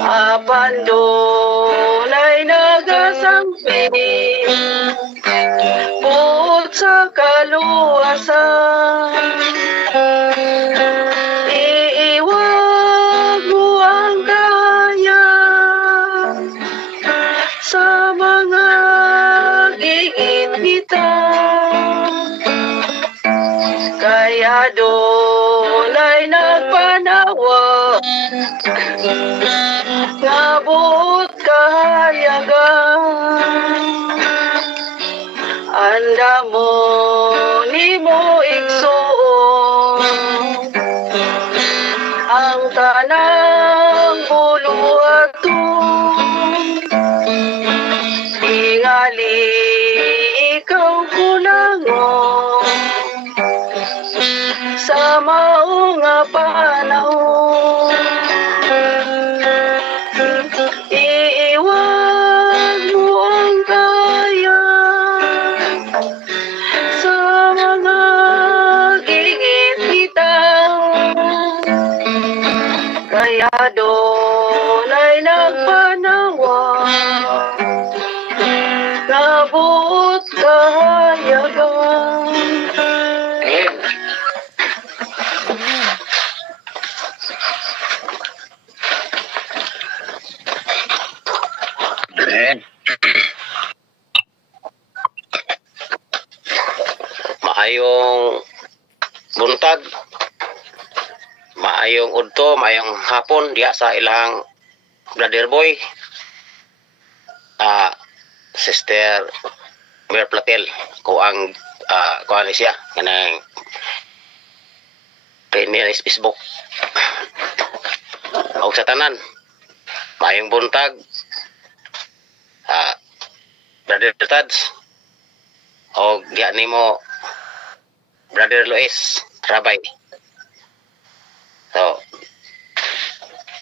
apan dunay nagasampi, buot sa kaluwasan. Iiwag mo ang kaya sa mga gigit-gitan, kaya dunay nagpanawa, nabuot kahayagan, Walay nagpanawa Nabuot kahayagan Amen. Maayong buntag, maayong udto, maayong hapon diya sa ilang brother boy, Sister Mer Platel, ko ang kuan siya kanang premiere sa Facebook. Og sa tanan, maayong buntag, Brother Tads, og diya nimo Brother Luis Rabay. So,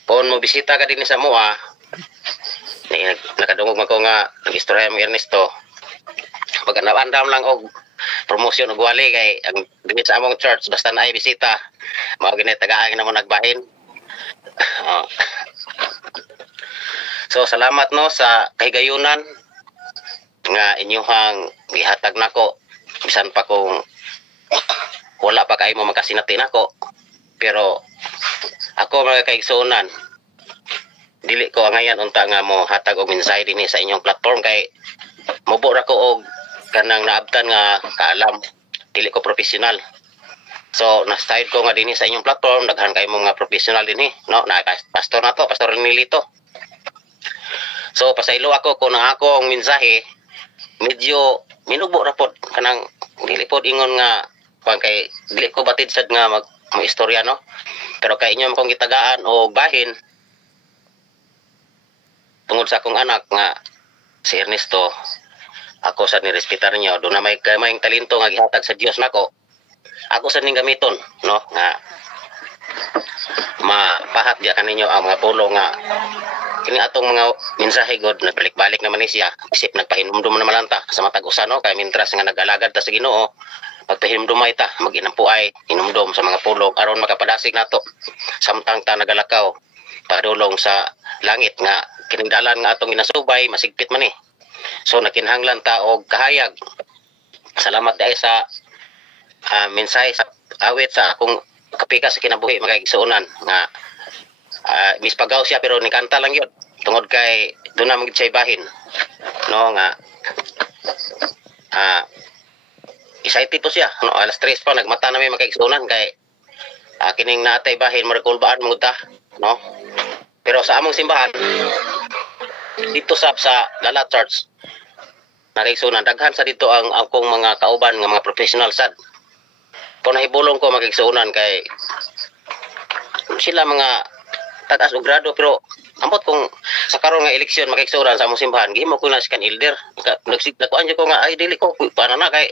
kung mo bisita ka din sa mua, nakadungog man ko nga nag-istorya mo Ernesto, pag naandam lang og promosyon og wali kay ang dinhi sa among church basta na ay bisita, mao gini tagaan na mo nagbahin. So, salamat no sa kahigayunan nga inyong gihatag nako bisan pa kung wala pa kayo mo magkasinati nako, pero ako mga kaigsunan dili ko ngayon unta nga mo hatag og mensahe dinhi sa inyong platform kay mubo ra ko og kanang naabtan nga kaalam, dili ko professional. So na-style ko nga dinhi sa inyong platform, daghan kay mo nga professional dinhi, no? Na pastor na to, Pastor Nilito. So pasaylo ako kung ang akong mensahe medyo minugbo ra pod kanang dili pod ingon nga kung kay dili ko batid sad nga mag istorya, no? Pero kay inyo akong gitagaan o bahin tungod sa akong anak nga si Ernesto, ako sad ni respetar niyo, do na may kamayng talento nga gihatag sa Dios nako, ako sad ning gamiton, no? Nga mapahat diya kaninyo ang mga pulong nga kini atong mga mensahe god nagbalik-balik naman ni siya, isip nagpahinumdum naman lang ta sa matag usa, no? Kay mintras nga nag-alagad ta sa Ginoo, pagpahinumdumay ta, maginampuay, hinumdum sa mga pulong aron makapadasig nato samtang ta nagalakaw padulong sa langit nga kining dalan nga atong ginasubay masigpit man ni. So nakinhanglan ta og kahayag. Salamat dai sa mensahe sa awit sa akong kapika sa kinabuhi mga igsuonan nga mispagaw siya pero nikanta lang yun tungod kay doon na magiging bahin, no? Nga excited po siya, no? Alas 3 pa nagmata na may makaigsunan kay kining natay bahin marakulbaan mo ta, no? Pero sa among simbahan dito sa Lala Church nakaigsunan, daghan sa dito ang akong mga kauban nga mga professional sad. Kung nahibulong ko makaigsunan kay sila mga tatas og grado, pero ambot kung sa karon nga eleksyon makaigsunan sa among simbahan gihimo ko na si kan elder nagkuan ko nga ay dili ko para na kay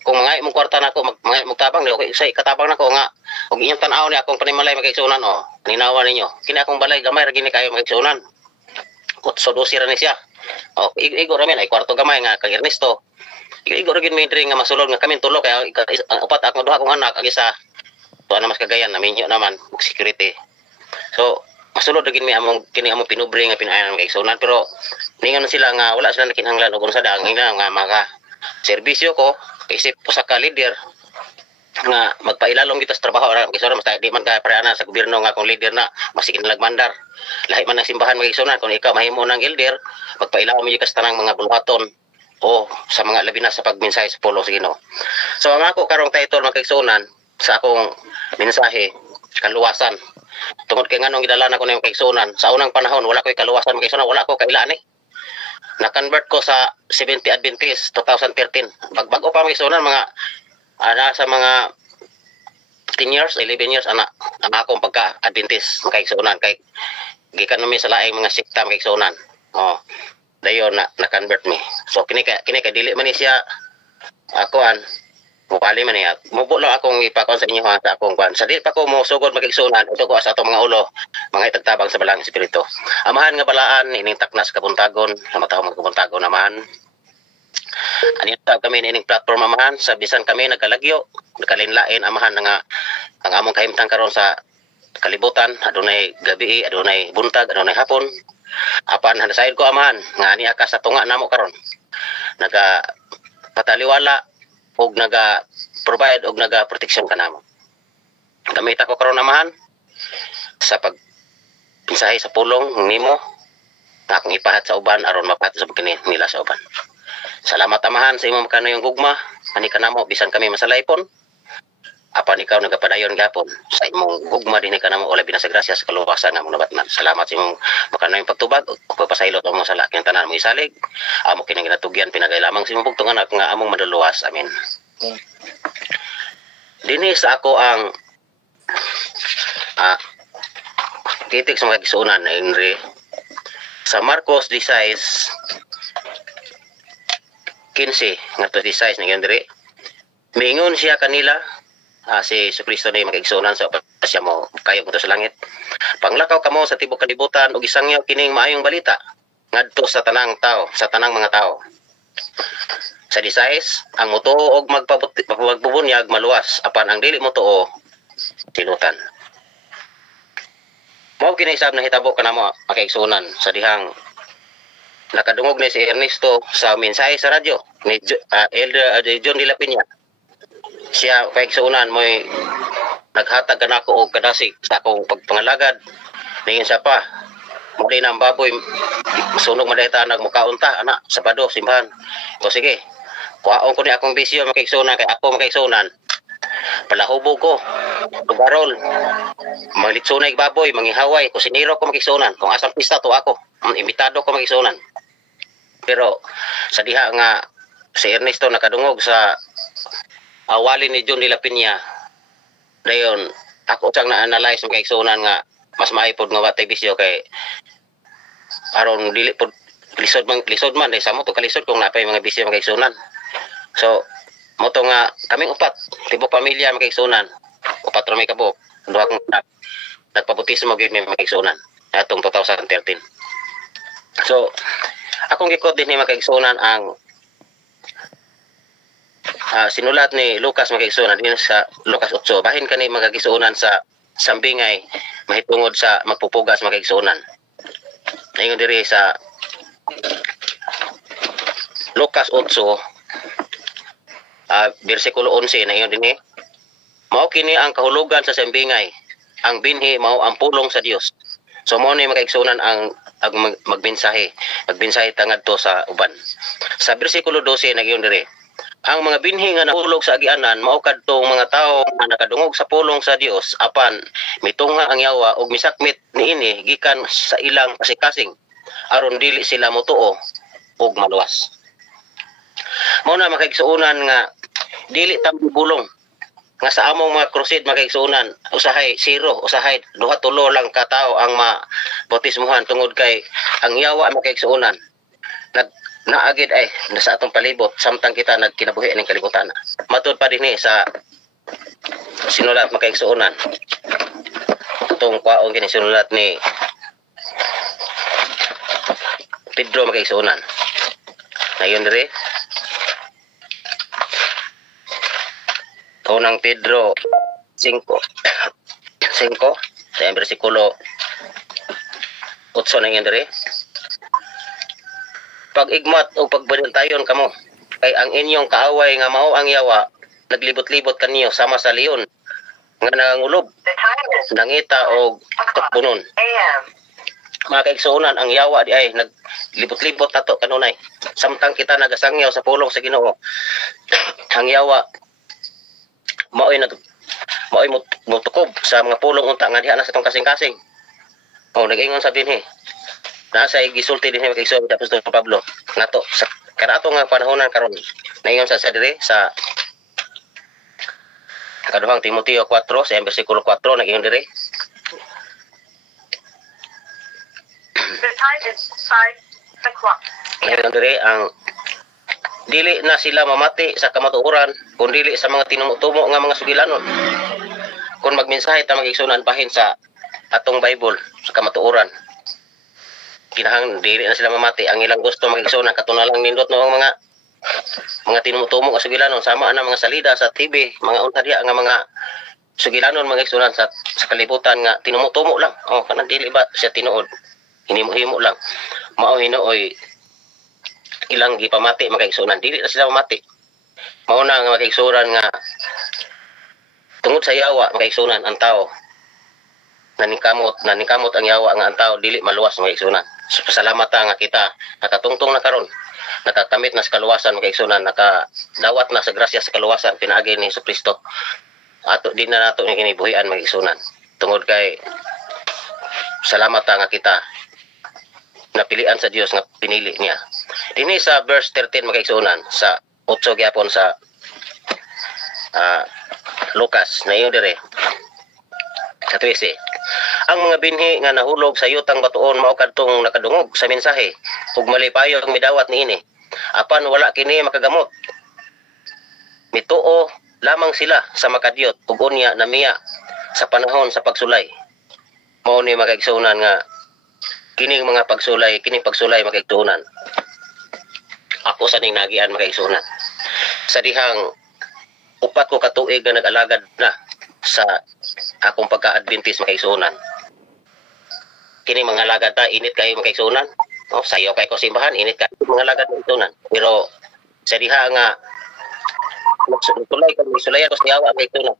kung mga imong kwarta nako mga imong tabang di okay sa katabang nako nga og inyong tan-aw ni akong panimalay makaigsunan, ninawa ninyo kini akong balay gamay ra gini kayo makaigsunan so dosi ra ni siya igo ra men ay kwarto gamay nga kay Ernesto, igo ra gid mi nga masulod nga kami tulo kay upat akong duha kong anak ag isa tuwa na mas kagayan namin yun naman security. So masulod ra gid mi among kini among pinubre nga pinayan mga igsunan, pero ningon sila nga wala sila nakinhanglan og unsa daang nga maka serbisyo ko isip po sa ka-leader nga magpailalong kita sa trabaho ra igsunan mas di man ka pareana sa gobyerno nga kung leader na masigin nagmandar lahi man ang simbahan mga igsunan kung ikaw mahimo ng elder magpailalong mo ka sa tanang mga buluhaton o sa mga labi na sa pagmensahe sa pulo sa Ginoo. So ang ako karong title mga igsunan sa akong mensahe kaluwasan. Tungod kay nganong gidala na ko na yung kaigsunan sa unang panahon wala ko'y kaluwasan mga igsunan, wala ko kailan na-convert ko sa 70 Adventist 2013 bago pa mga igsunan mga sa mga 10 years 11 years ang akong pagka-Adventist mga igsunan kay gikan mi sa laing mga sikta mga igsunan dayon na-convert mi. So kini kay dili man ni siya akuan mupali man niya. Mubo lang akong ipakon sa inyo sa akong kwan. Sa di pa ko mo sugod magigsunan, ito ko sa atong mga ulo, mga itagtabang sa balang espiritu. Amahan nga balaan, ining taknas kabuntagon, sa matao magkabuntagon naman. Anita kami ining platform amahan, sa bisan kami nagkalagyo, nagkalinlain amahan nga ang among kahimtang karon sa kalibutan, adunay gabi, adunay buntag, adunay hapon. Apan hanasayod ko amahan nga ani ka sa tunga namo karon. Naga pataliwala og naga provide og naga protection kanamo. Gamit ako karon amahan sa pag pinsahe sa pulong nimo nga akong ipahat sa uban aron mapahat sa pagkini nila sa uban. Salamat amahan sa imong kanayong gugma, ani kanamo bisan kami masalaypon. Apan ikaw nagapadayon gapon sa imong gugma dinhi kanamo wala binasa grasya sa kaluwasan nga mong nabatnan. Salamat sa imong makanayong pagtubag ug pagpasaylo mo sa laking tanan mo isalig. Amo kini ginatugyan pinagay lamang sa imong bugtong anak nga among maduluwas. Amen. Dinhi sa ako ang titik sa mga kisunan na Henry sa Marcos 16 15 nga 16 na yun diri mingon siya kanila si Kristo na magigsunan sa siya mo kayo mo sa langit panglakaw kamo sa tibok kalibutan ug isangyaw kining maayong balita ngadto sa tanang tao sa tanang mga tao sa 16 ang motuo og magbubunyag maluwas apan ang dili motuo tinutan. Mao kinaisab na hitabo kanamo makaigsunan sa dihang nakadungog ni si Ernesto sa mensahe sa radyo ni Elder John de la Peña. Siya kaigsunan mo'y naghatag kanako og kadasig sa akong pagpangalagad. Ningen siya pa muli na ang baboy sunog madayta nagmukaunta ana Sabado simbahan. O sige, kuhaon ko ni akong bisyo makaigsunan kay ako makaigsunan. Palahubog ko lugarol mangitsunay baboy mangihaway kusinero ko makigsunan kung asang pista to ako imbitado ko makigsunan pero sa diha nga si Ernesto nakadungog sa awalin ni John de la Peña dayon ako sang na-analyze makigsunan nga mas maipod nga watay bisyo kay aron dili pod lisod man dahil sa mo to kalisod kung napay mga bisyo makigsunan so moto nga kaming upat tibok pamilya makigsunan upat ra may kabuk duha kong nagpabutismo gyud ni makigsunan atong 2013 so akong gikot din ni makigsunan ang sinulat ni Lucas makigsunan din sa Lucas 8 bahin kani magagisunan sa sambingay mahitungod sa magpupugas makigsunan ingon diri sa Lucas 8 bersikulo 11 na yun din mao kini ang kahulugan sa sambingay ang binhi mao ang pulong sa Dios so mao ni makaigsunan ang magmensahe tangad to sa uban sa bersikulo 12 na yun dire ang mga binhi nga nahulog sa agianan mao kadtong mga tawo nga nakadungog sa pulong sa Dios apan mitunga ang yawa ug misakmit niini gikan sa ilang kasikasing aron dili sila motuo ug maluwas mao na makaigsunan nga dili tambulong nga sa among mga crusade makaigsunan usahay 0 usahay 2-3 lang ka tawo ang mabautismuhan tungod kay ang yawa makaigsunan naagid ay nasa atong palibot samtang kita nagkinabuhi ning kalibutan matud pa dinhi sa sinulat makaigsunan atong kwaong kini sinulat ni Pedro makaigsunan ngayon dire unang Pedro 5 sa bersikulo 8 na yun dere pag-igmat o pagbalintayon kamo kay ang inyong kaaway nga mao ang yawa naglibot-libot kaniyo sama sa leon nga nangulob nangita og katbunon mga kaigsunan ang yawa di ay naglibot-libot nato kanunay samtang kita nagasangyaw sa pulong sa Ginoo ang yawa maoy mutukob sa mga pulong unta nga diha na sa tong kasing-kasing. Nag-ingon sa dinhi. Nasa gisulti dinhi kay Apostol Pablo. Nato sa kanato nga panahonan karon. Naingon sa dire sa kaduhang Timoteo 4 sa bersikulo 4 nag-ingon dire. The time is 5 o'clock. Ngayon dire ang dili na sila mamati sa kamatuoran kun dili sa mga tinumutumo nga mga sugilanon kung magmensahe ta magigsunan bahin sa atong Bible sa kamatuoran kinahang dili na sila mamati ang ilang gusto magigsunan katunalang nindot no mga tinumutumo nga sugilanon sama na mga salida sa TV mga unta diha nga mga sugilanon mga igsunan sa kalibutan nga tinumutumo lang. Oh, kanang dili ba siya tinuod. Hinimo-himo lang. Mao hinuoy ilang gipamati mga igsunan. Dili na sila mamati. Mao na nga mga igsunan nga tungod sa yawa mga igsunan ang tao naningkamot ang yawa nga ang tao dili maluwas mga igsunan. So, pasalamat nga kita nakatungtong na karon. Nakakamit na sa kaluwasan mga igsunan, nakadawat na sa grasya sa kaluwasan pinaagi ni Jesucristo. Ato din na nato ni kinibuhian mga igsunan. Tungod kay salamat nga kita napilian sa Dios nga pinili niya. Dinhi sa verse 13 mga igsunan sa 8 gyapon sa Lucas na iyo dire. Sa 13. Ang mga binhi nga nahulog sa yutang batuon mao kadtong nakadungog sa mensahe ug malipayo ang midawat niini. Apan wala kini makagamot. Mituo lamang sila sa makadiyot ug unya namiya sa panahon sa pagsulay. Mao ni magigsunan nga kining mga pagsulay, kining pagsulay magigtunan. Ako sa ning nagian magigsunan. Sa dihang upat ko katuig na nag-alagad na sa akong pagka-Adventist magigsunan. Kini mga alagad ta init kayo magigsunan. Oh, sayo kay ko simbahan init kayo mga alagad magigsunan. Pero sa diha nga tulay ko sulayan ko sa yawa magigsunan.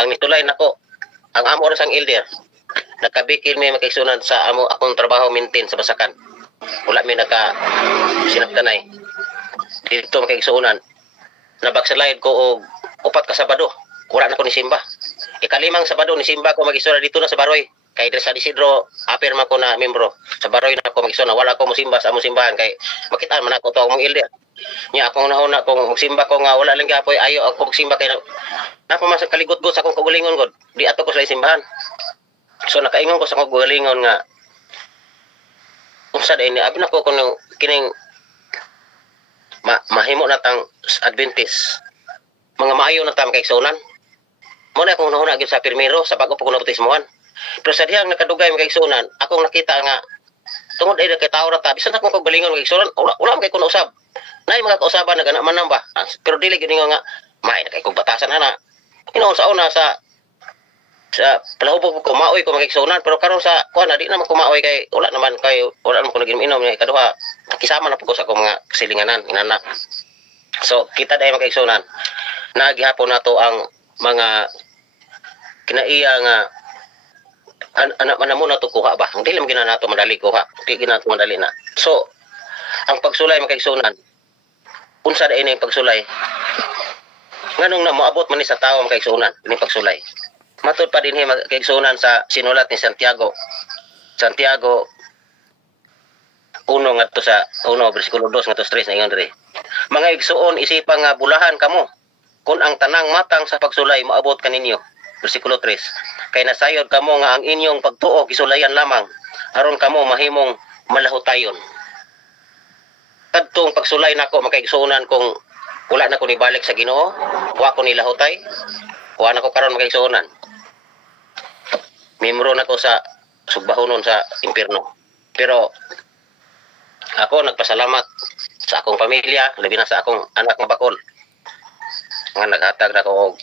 Ang nitulay nako ang amo ra sang elder nakabikil may magigsunan sa amo akong trabaho maintain sa basakan. Wala mi naka sinaptanay. Dito magigsunan. Nabagsalayad ko og upat ka Sabado. Wala na ko ni simba. Ikalimang Sabado ni simba ko mag-isura dito na sa Baroy. Kay sa Isidro apir man ko na membro. Sa Baroy na ko mag-isura. Wala ko mo simba sa among simbahan kay makitaan man ako to among elder. Nya akong nahuna kung magsimba ko nga wala lang gapoy ayo ako magsimba kay napamasa kaligot-got sa akong kagalingon god. Di ato ko sa simbahan. So nakaingon ko sa akong kagalingon nga unsa din abi na ko kuno kining mahimo na tang Adventist. Mga maayo na tam kay igsunan. Mo na akong nahuna gyud sa pirmero sa bago pa ko nabautismohan. Pero sa dihang nakadugay mga igsunan, akong nakita nga tungod ay kay tao ra ta bisan akong kagalingon mga igsunan, wala man kay kuno usab. Nay mga kausaban nagana man ba. Pero dili gyud nga may na kay kog batasan ana. Hinuon sa una sa palahubog ko maoy ko mga igsunan pero karon sa kuan di na man ko maoy kay wala naman ko naginom ni kaduha. Nakisama na po ko sa akong mga kasilinganan inana. So kita dai mga igsunan. Nagihapon nato ang mga kinaiya nga anak man mo na to kuha ba. Dili man gina nato madali kuha. Dili gina nato madali na. So ang pagsulay mga igsunan unsa dai ni pagsulay nganong na moabot man ni sa tawo mga igsunan ini pagsulay matud pa dinhi mga igsunan sa sinulat ni Santiago 1 ngadto sa 1 bersikulo 2 ngadto 3 na ingon diri mga igsuon isipa nga bulahan kamo kun ang tanang matang sa pagsulay moabot kaninyo bersikulo 3 kay nasayod kamo nga ang inyong pagtuo gisulayan lamang aron kamo mahimong malahutayon. Kadtong pagsulay nako makaigsunan kung wala na ko ni balik sa Ginoo, wa ko ni lahutay, wa na ko karon makaigsunan. Membro nako sa sugbahonon sa impierno. Pero ako nagpasalamat sa akong pamilya, labi na sa akong anak nga bakol. Nga naghatag na ko og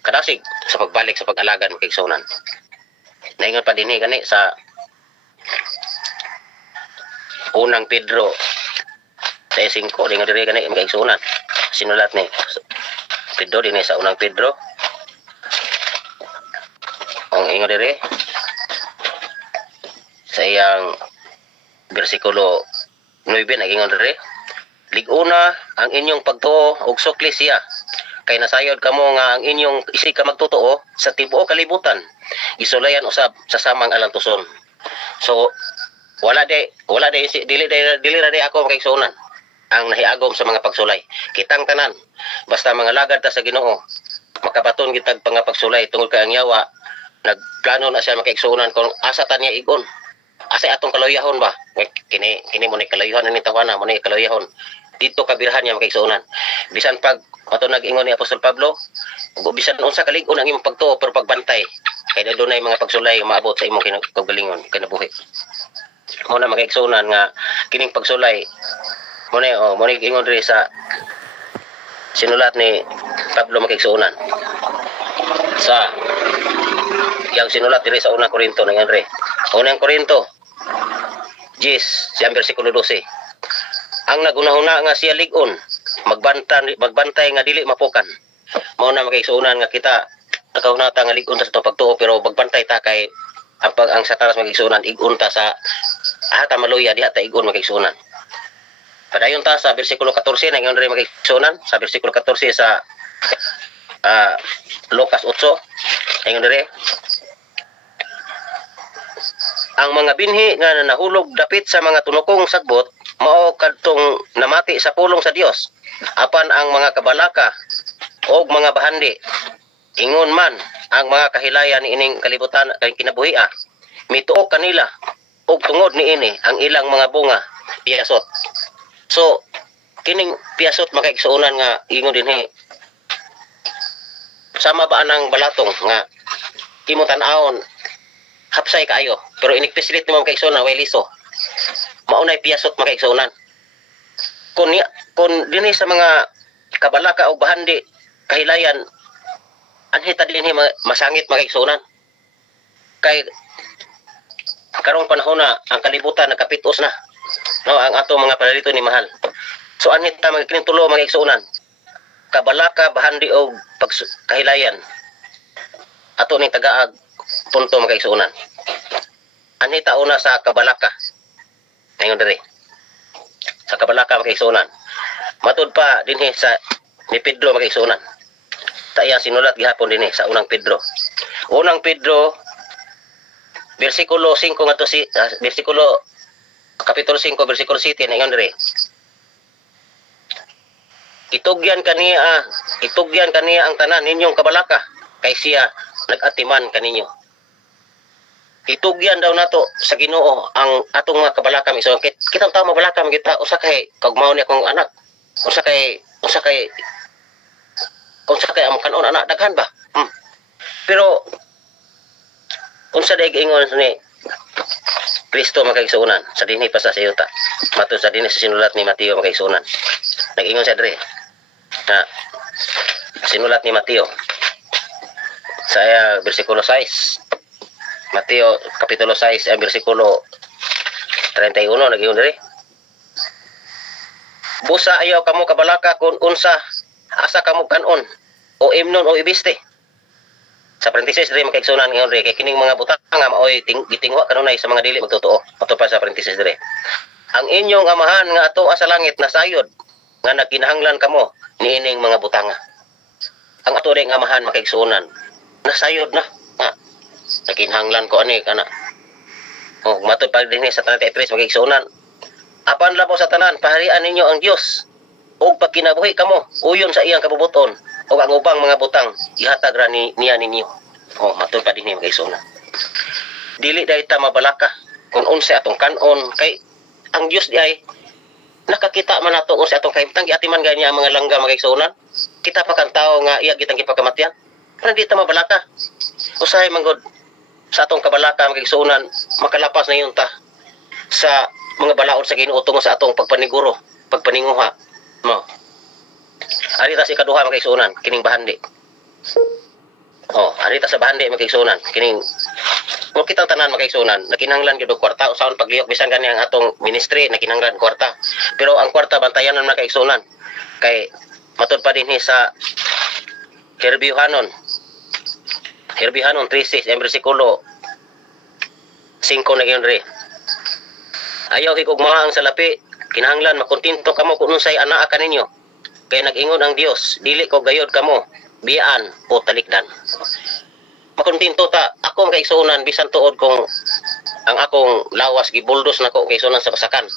kadasig sa pagbalik sa pag-alagan makaigsunan. Naingon pa dinhi gani sa Unang Pedro 5 dengan diri gani magaigsunan. Sinulat ni Pedro dinhi sa Unang Pedro. Ang ingon diri sa iyang bersikulo 9 nagingon diri, liguna ang inyong pagtuo og sukli siya. Kay nasayod kamo nga ang inyong isig ka magtotoo sa tibuok kalibutan. Isulayan usab sa samang alantuson. So wala dili ra ako makaigsunan ang nahiagom sa mga pagsulay. Kitang tanan basta mga lagad ta sa Ginoo makabaton kitag mga pagsulay tungod kay ang yawa nagplano na siya makaigsunan kung asa ta niya igon. Asa atong kaluyahon ba? Kini mo ni kaluyahon ni tawana mo ni kaluyahon. Dito kabirhan niya makaigsunan. Bisan pag ato nag-ingon ni Apostol Pablo, bisan unsa kalig-on ang imong pagtuo pero pagbantay kay dunay mga pagsulay maabot sa imong kagalingon kinabuhi. Mo na makaigsunan nga kining pagsulay mo ni ingon diri sa sinulat ni Pablo makaigsunan sa yang sinulat diri sa unang Korinto ng Andre. Unang Korinto 10 siyang bersikulo 12. Ang nagunahuna nga siya ligon, magbantay nga dili mapukan. Mao na makigsuunan nga kita nakahunata nga ligon ta sa pagtuo pero magbantay ta kay ang Satanas makigsuunan igun ta sa ata maluya diha ta igun makigsuunan. Padayon ta sa bersikulo 14 na ngayon rin makigsuunan sa bersikulo 14 sa Lucas 8 ngayon rin ang mga binhi nga nahulog dapit sa mga tunokong sagbot mao kadtong namati sa pulong sa Dios apan ang mga kabalaka o mga bahandi ingon man ang mga kahilayan ni ining kalibutan kay kinabuhia mituok kanila og tungod niini ang ilang mga bunga piyasot. So kining piyasot makaigsuunan nga ingon dinhi sama ba anang balatong nga imo tan-awon hapsay kaayo pero inikpisit ni mo makaigsuunan way liso maunay piyasot makaigsuunan kun dinhi sa mga kabalaka o bahandi kahilayan anhita dinhi masangit makaigsuunan kay karong panahon na ang kalibutan nagkapitos na no ang ato mga panalito ni mahal so anhita magkining tulo makaigsuunan kabalaka bahandi o kahilayan ato ning tagaag punto makaigsuunan anhita una sa kabalaka ngayon diri sa kabalaka makaigsuunan matud pa dinhi sa ni Pedro makaigsuunan ta iya sinulat gihapon dinhi sa unang Pedro bersikulo 5 ngadto si bersikulo kapitulo 5 bersikulo 7 ngayon diri itugyan kaniya ang tanan ninyong kabalaka kay siya nag-atiman kaninyo. Itugyan daw nato sa Ginoo ang atong mga kabalaka mi. So kitang tawo mabalaka kita usa kay kagmao ni akong anak. Usa kay ang kanon anak daghan ba? Pero unsa daig ingon ni Kristo makaigsuunan sa dinhi pa sa sayuta. Matud sa dinhi sa sinulat ni Mateo makaigsuunan. Nag-ingon siya diri. Na sinulat ni Mateo sa bersikulo 6 Mateo kapitulo 6 ang bersikulo 31 nag-ingon diri busa ayaw kamo kabalaka kung unsa asa kamo kanon o imnon o ibiste sa parenthesis diri makaigsunan ngayon diri kay kining mga butang nga maoy gitingwa kanunay sa mga dili magtotoo ato pa sa parenthesis diri ang inyong amahan nga ato sa langit nasayod nga nagkinahanglan kamo niining mga butanga ang ato ding amahan makaigsunan nasayod na nakinhanglan ko ani kana matud pa dinhi sa 33 makaigsunan apan labo sa tanan paharian ninyo ang Dios ug pagkinabuhi kamo uyon sa iyang kabubuton ug ang ubang mga butang ihatag ra niya ninyo matud pa dinhi makaigsunan dili dayta mabalaka kung unsa atong kanon kay ang Dios di ay nakakita man nato kung sa atong kahimtang giatiman ganya ang mga langga makaigsunan kita pa kan tawo nga iya gitang gipakamatyan kana di ta mabalaka usahay manggod sa atong kabalaka makaigsunan makalapas na yun ta sa mga balaod sa Ginoo tungod sa atong pagpaniguro pagpaninguha mo ari ta si ikaduha makaigsunan kining bahandi ari ta sa bahandi makaigsunan kining kung kitang tanan makaigsunan nakinahanglan gyud og kwarta usaon paglihok bisan kani ang atong ministry nakinahanglan kwarta pero ang kwarta bantayan man makaigsunan kay matud pa dinhi sa Herbihanon 3:6 ang bersikulo 5 na gyud ri ayaw higugmaang sa lapi kinahanglan makontinto kamo kung unsay anaa kaninyo kay nag-ingon ang Dios dili ko gayod kamo biyaan o talikdan makontinto ta ako makaigsunan bisan tuod kung ang akong lawas gibuldos nako kay sunan sa pasakan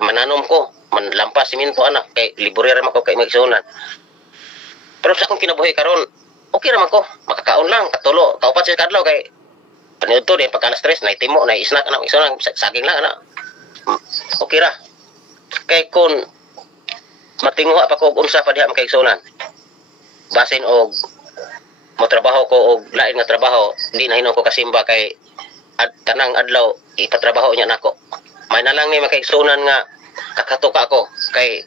mananom ko manlampas siminto anak kay liburera man ko kay makaigsunan pero sa akong kinabuhi karon okay ra man ko makakaon lang katulo kaupat sa kadlaw kay panito din pagka na stress na itimo na snack anak igsunan saging lang anak okay ra kay kun matinguha pa ko og unsa pa diha makaigsunan basin og mo trabaho ko og lain nga trabaho hindi na hinon ko kasimba kay tanang adlaw ipatrabaho niya nako may na lang ni makaigsunan nga kakatuka ako kay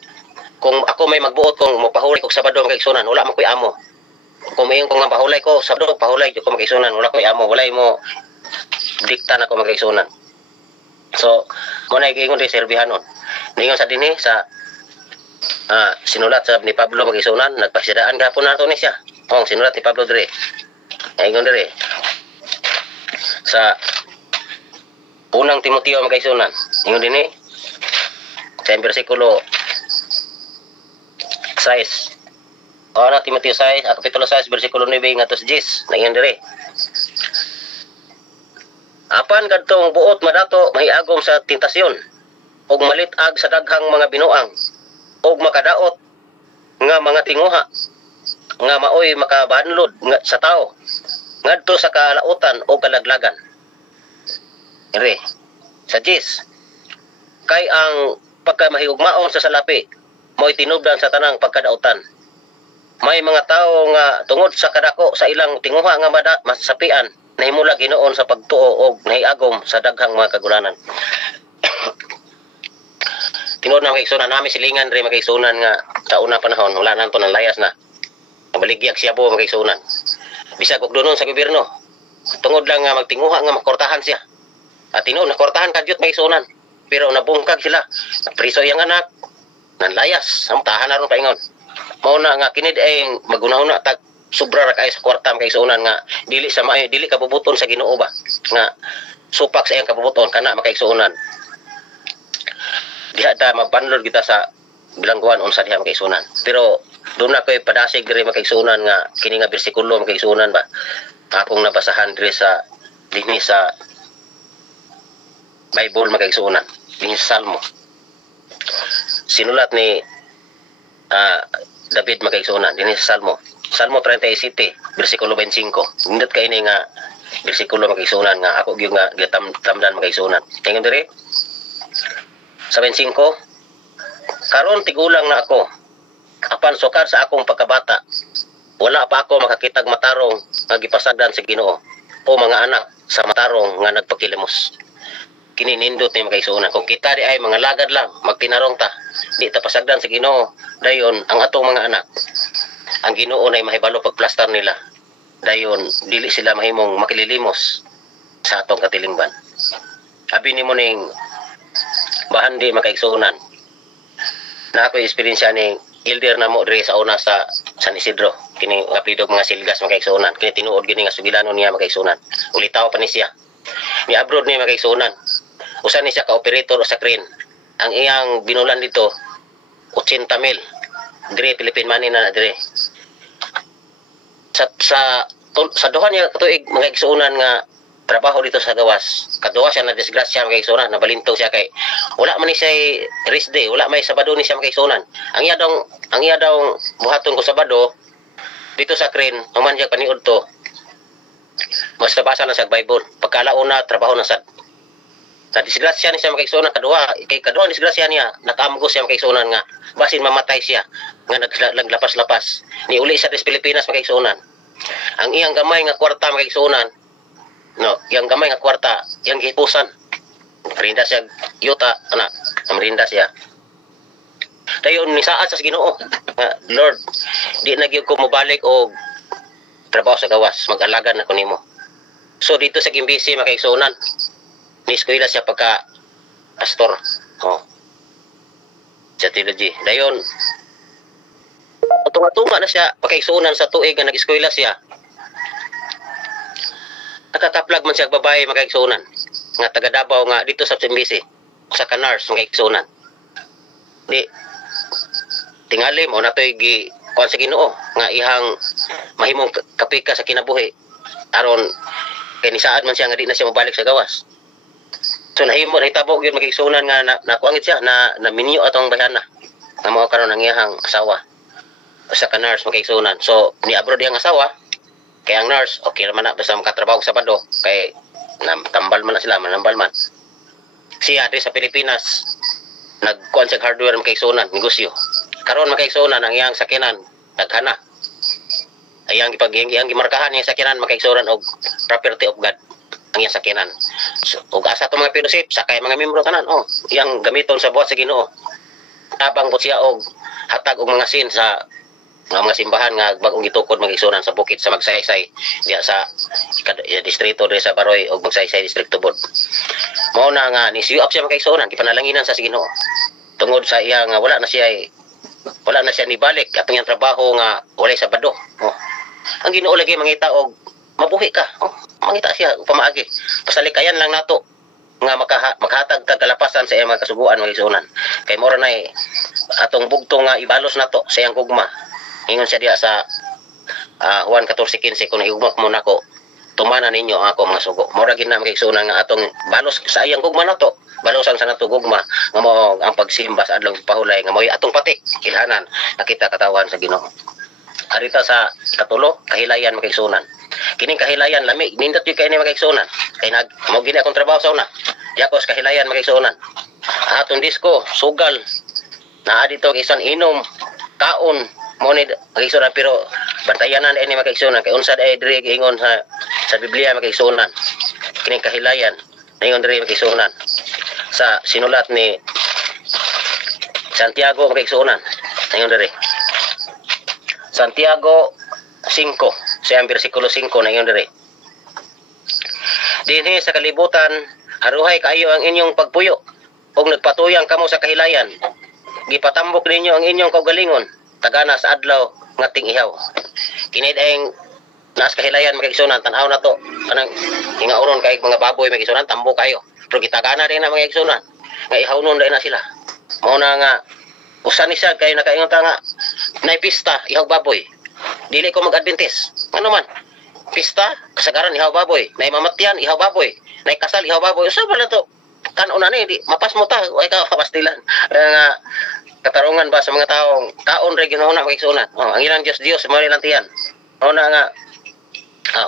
kung ako may magbuot kung mopahuli kog Sabado makaigsunan wala man koy amo kumayon ko nga pahulay ko Sabado pahulay ko makaigsunan wala ko amo walay mo dikta na ko makaigsunan. So mo na giingon di serbihanon ningon sa dinhi sa sinulat sa ni Pablo makaigsunan nagpasidaan gapon nato ni siya sinulat ni Pablo dire ingon dire sa unang Timoteo makaigsunan ingon dinhi sa bersikulo 6 na Timoteo 6, kapitulo 6, versikulo 9 ngatos 10, nangyang dire. Apan kadtong buot madato mahiagom sa tentasyon, ug malitag sa daghang mga binuang, ug makadaot nga mga tinguha, nga maoy makabanlod sa tao, ngadto sa kalautan o kalaglagan. Dire, sa 10, kay ang pagkamahigugmaon sa salapi, mo'y tinubdan sa tanang pagkadautan. May mga tao nga tungod sa kadako sa ilang tinguha nga masapian nahimula Ginoon sa pagtuo og nahiagom sa daghang mga kagulanan. Tinod na makaigsunan nami silingan ri makaigsunan nga sa una panahon wala na to nang layas na. Nabaligyag siya po makaigsunan. Bisag og dunon sa gobyerno. Tungod lang nga magtinguha nga makortahan siya. At tinuod nakortahan kadyot makaigsunan. Pero nabungkag sila. Priso yang anak. Nan layas, samtahan na ron paingon. Mao na nga kinid ay magunahuna tag sobra ra kay sa kwarta makaigsunan nga dili sa dili kabubuton sa Ginoo ba nga supak sa iyang kabubuton kana makaigsunan diha ta mabanlod kita sa bilangguan unsa diha makaigsunan pero doon na ko'y padasig diri makaigsunan nga kini nga bersikulo makaigsunan ba akong nabasahan diri sa dinhi sa Bible makaigsunan dinhi sa Salmo sinulat ni David makaigsunan dinhi sa Salmo 37 bersikulo 25 nindot kay ini nga bersikulo makaigsunan nga ako gyud nga gitamdan makaigsunan ingon diri sa 25 karon tigulang na ako apan sukad sa akong pagkabata wala pa ako makakitag matarong nga gipasagdan sa Ginoo o mga anak sa matarong nga nagpakilimos kini nindot ni makaigsunan kung kita di ay mga lagad lang magtinarong ta di ta pasagdan sa Ginoo dayon ang atong mga anak ang Ginoo nay mahibalo pagplastar nila dayon dili sila mahimong makililimos sa atong katilingban abi nimo ning bahandi makaigsunan na ako experience ni elder na mo diri sa una sa San Isidro kini nga pidog mga silgas makaigsunan kini tinuod gini nga sugilanon niya makaigsunan ulitaw pa ni siya ni abroad ni makaigsunan usa ni siya ka operator sa crane ang iyang binulan dito 80,000 dire Philippine money na dire sa duha niya tuig mga igsuunan nga trabaho dito sa gawas kaduha siya na disgrasya mga igsuunan nabalintong siya kay wala man ni siya rest day wala may Sabado ni siya mga igsuunan ang iya daw buhaton ko Sabado dito sa crane human siya paniud to mas nabasa na sa Bible pagkalauna trabaho na sa disgrasya ni siya makaigsunan kaduha disgrasya niya nakaamgo siya makaigsunan nga basin mamatay siya nga naglapas-lapas ni uli sa Pilipinas makaigsunan ang iyang gamay nga kwarta makaigsunan iyang gamay nga kwarta iyang gihipusan merinda siya yuta merinda siya dayon ni saad sa Ginoo Lord di na gyud ko mobalik og trabaho sa gawas mag-alagan na ko nimo so dito sa Gimbisi makaigsunan ni eskwela siya pagka pastor sa theology dayon tunga-tunga na siya pagkaigsuunan sa tuig nga nag-eskwela siya nakataplag man siya babae makaigsuunan nga taga Davao nga dito sa Gimbisi sa kanars makaigsuunan di tingali mo natoy gi kuan sa Ginoo nga ihang mahimong kapika sa kinabuhi aron kay ni saad man siya nga di na siya mobalik sa gawas so nahimo nahitabo gyud makaigsuunan nga nakuangit siya na minyo atong bayana nga mao karon ang iyang asawa sa ka-nurse makaigsuunan so ni abroad yang asawa kay ang nurse okay naman na basta makatrabaho sa Sabado kay tambal man na sila manambal man siya diri sa Pilipinas nagkuan sa hardware makaigsuunan negosyo karon makaigsuunan ang iyang sakinan daghana ayang ipag-iyang gimarkahan iyang sakinan makaigsuunan og property of God ang iyang sakinan so, ug asa to mga fellowship sakay mga membro tanan iyang gamiton sa buhat sa Ginoo tabang po siya og hatag og mga sin sa mga simbahan nga bagong gitukod magigsunan sa bukid sa Magsaysay diya sa distrito diya sa Baroy o Magsaysay distrito board. Mao na nga ni siyo up siya magigsunan gipanalanginan sa Ginoo tungod sa iya nga wala na siya nibalik atong iyang trabaho nga walay Sabado. Ang Ginoo lagi mangita og mabuhi ka. Mangita siya pamaagi. Pasalikayan lang nato nga makahatag kag kalapasan sa iyang mga kasuguan magigsunan. Kay mora na atong bugtong nga ibalos nato sa iyang gugma. Ingon siya diya sa Juan 14:15 kung higugma mo nako tumana ninyo ang ako mga sugo. Mora gid na magigsunan nga atong balos sa iyang gugma nato. Balosan sa nato gugma nga mao ang pagsimba sa adlaw pahulay nga mao atong pati kilhanan nakita katawan sa Ginoo. Arita sa katulo kahilayan magigsunan. Kining kahilayan lami nindot gyud kay ni magigsunan. Kay mao gini akong trabaho sa una. Yakos kahilayan magigsunan. Atong disko sugal naa dito isan inom kaon mo ni magigsunan pero bantayanan ini magigsunan kay unsa ay diri ingon sa Biblia magigsunan. Kining kahilayan ingon diri magigsunan sa sinulat ni Santiago magigsunan. Ingon diri Santiago 5 sa bersikulo 5 na ingon diri. Dinhi sa kalibutan haruhay kaayo ang inyong pagpuyo ug nagpatuyang kamo sa kahilayan. Gipatambok ninyo ang inyong kaugalingon tagana sa adlaw nga ting-ihaw. Kini daing nas kahilayan magigsunan tan-aw na to kanang ingauron kay mga baboy magigsunan tambok kayo. Pero gitagana din na magigsunan nga ihawnon dai na sila. Mao na nga usan ni siya kay nakaingon ta nga nay pista ihaw baboy. Dili ko mag-Adventist. Ano man? Pista kasagaran ihaw baboy, nay mamatyan ihaw baboy, nay kasal ihaw baboy. Usa ba na to? Kanon na di mapas mo ta ay ka pastilan. Nga katarungan ba sa mga taong kaon ra Ginoo na magigsunan. Ang ilang Dios mo lang tiyan. Mao na nga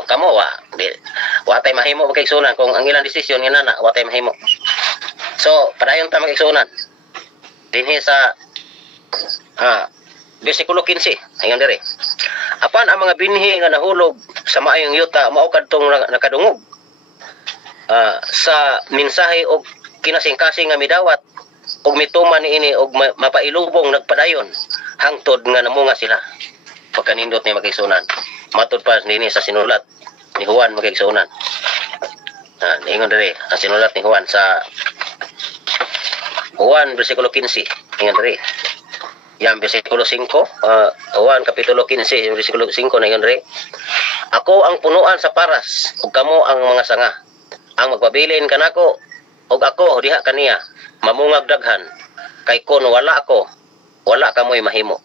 kamo wa tay mahimo magigsunan kung ang ilang desisyon nga nana wa tay mahimo. So padayon ta magigsunan. Dinhi sa bersikulo 15 ayon diri. Apan ang mga binhi nga nahulog sa maayong yuta mao kadtong nakadungog sa mensahe og kinasing-kasing nga midawat og mituman niini og mapailubong nagpadayon hangtod nga namunga sila pagkanindot ni magigsunan. Matud pa nini sa sinulat ni Juan magigsunan. Ingon diri ang sinulat ni Juan sa Juan bersikulo 15 ingon diri. Yang bersikulo 5 Juan kapitulo 15 bersikulo 5 na ingon diri. Ako ang punuan sa paras ug kamo ang mga sanga. Ang magpabilin kanako ug ako diha kaniya mamungag daghan kay kun wala ako wala kamoy mahimo.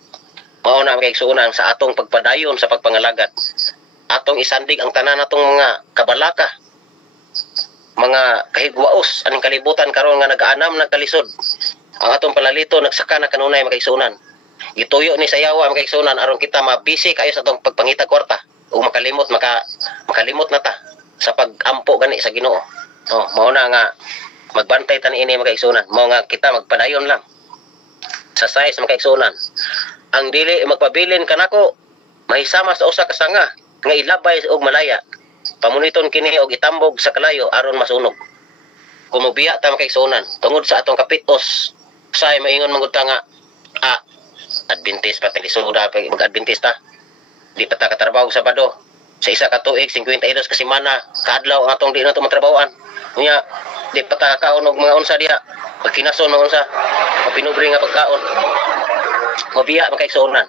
Mao na magigsunan sa atong pagpadayon sa pagpangalagat. Atong isandig ang tanan natong mga kabalaka, mga kahigwaos aning kalibutan karon nga nag-aanam nagkalisod. Ang atong palalito nagsaka na kanunay magigsunan. Gituyo ni sayawa magigsunan aron kita mabisi kayo sa atong pagpangita kwarta ug makalimot na ta sa pag-ampo gani sa Ginoo. Mao na nga magbantay tan ini magigsunan. Mao nga kita magpadayon lang sa size magigsunan. Ang dili magpabilin kanako mahisama sa usa ka sanga nga ilabay og malaya. Pamuniton kini og itambog sa kalayo aron masunog. Kumubiya ta magigsunan tungod sa atong kapitos say maingon mangud ta nga Adventist pa tilisuda mag-Adventista. Di pa ta katrabaho sa Sabado. Sa isa ka tuig 52 ka semana kadlaw ang atong di na to matrabahoan. Unya di pa ta kaon og mga unsa diha. Pagkinason mga unsa mapinubri nga pagkaon. Mabiya magigsunan.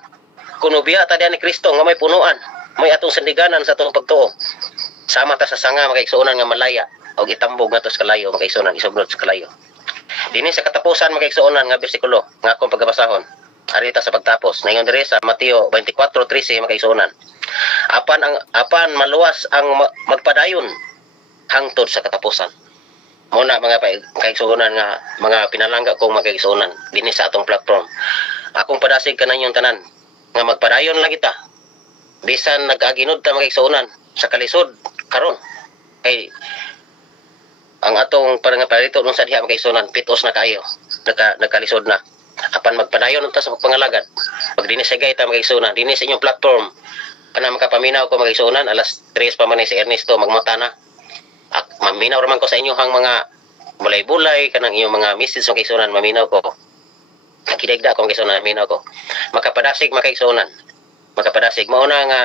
Kuno biya ta diha ni Kristo nga may punuan, may atong sandiganan sa atong pagtuo. Sama ta sa sanga magigsunan nga malaya og itambog nga to sa kalayo magigsunan isublot sa kalayo. Dinhi sa katapusan magigsunan nga bersikulo nga akong pagbasahon. Arita sa pagtapos. Naingon diri sa Mateo 24:13 magigsunan. Apan maluwas ang magpadayon hangtod sa katapusan. Muna mga kaigsunan nga mga pinalangga kong magigsunan dinhi sa atong platform. Akong padasig kananyong tanan nga magpadayon lang kita. Bisan nag-aginod ta magigsunan sa kalisod karon. Kay ang atong parangapalito nung sa diha magigsunan pitos na kayo. Nagkalisod na. Apan magpadayon ta sa pagpangalagad. Pag dinisagay ta magigsunan dinhi sa inyong platform kana makapaminaw ko magigsunan alas 3 pa man si Ernesto magmata na. Maminaw raman ko sa inyo hang mga bulay-bulay kanang inyong mga message sa magigsunan maminaw ko. Nakidagda ko magigsunan maminaw ko. Makapadasig magigsunan. makapadasig. Mauna nga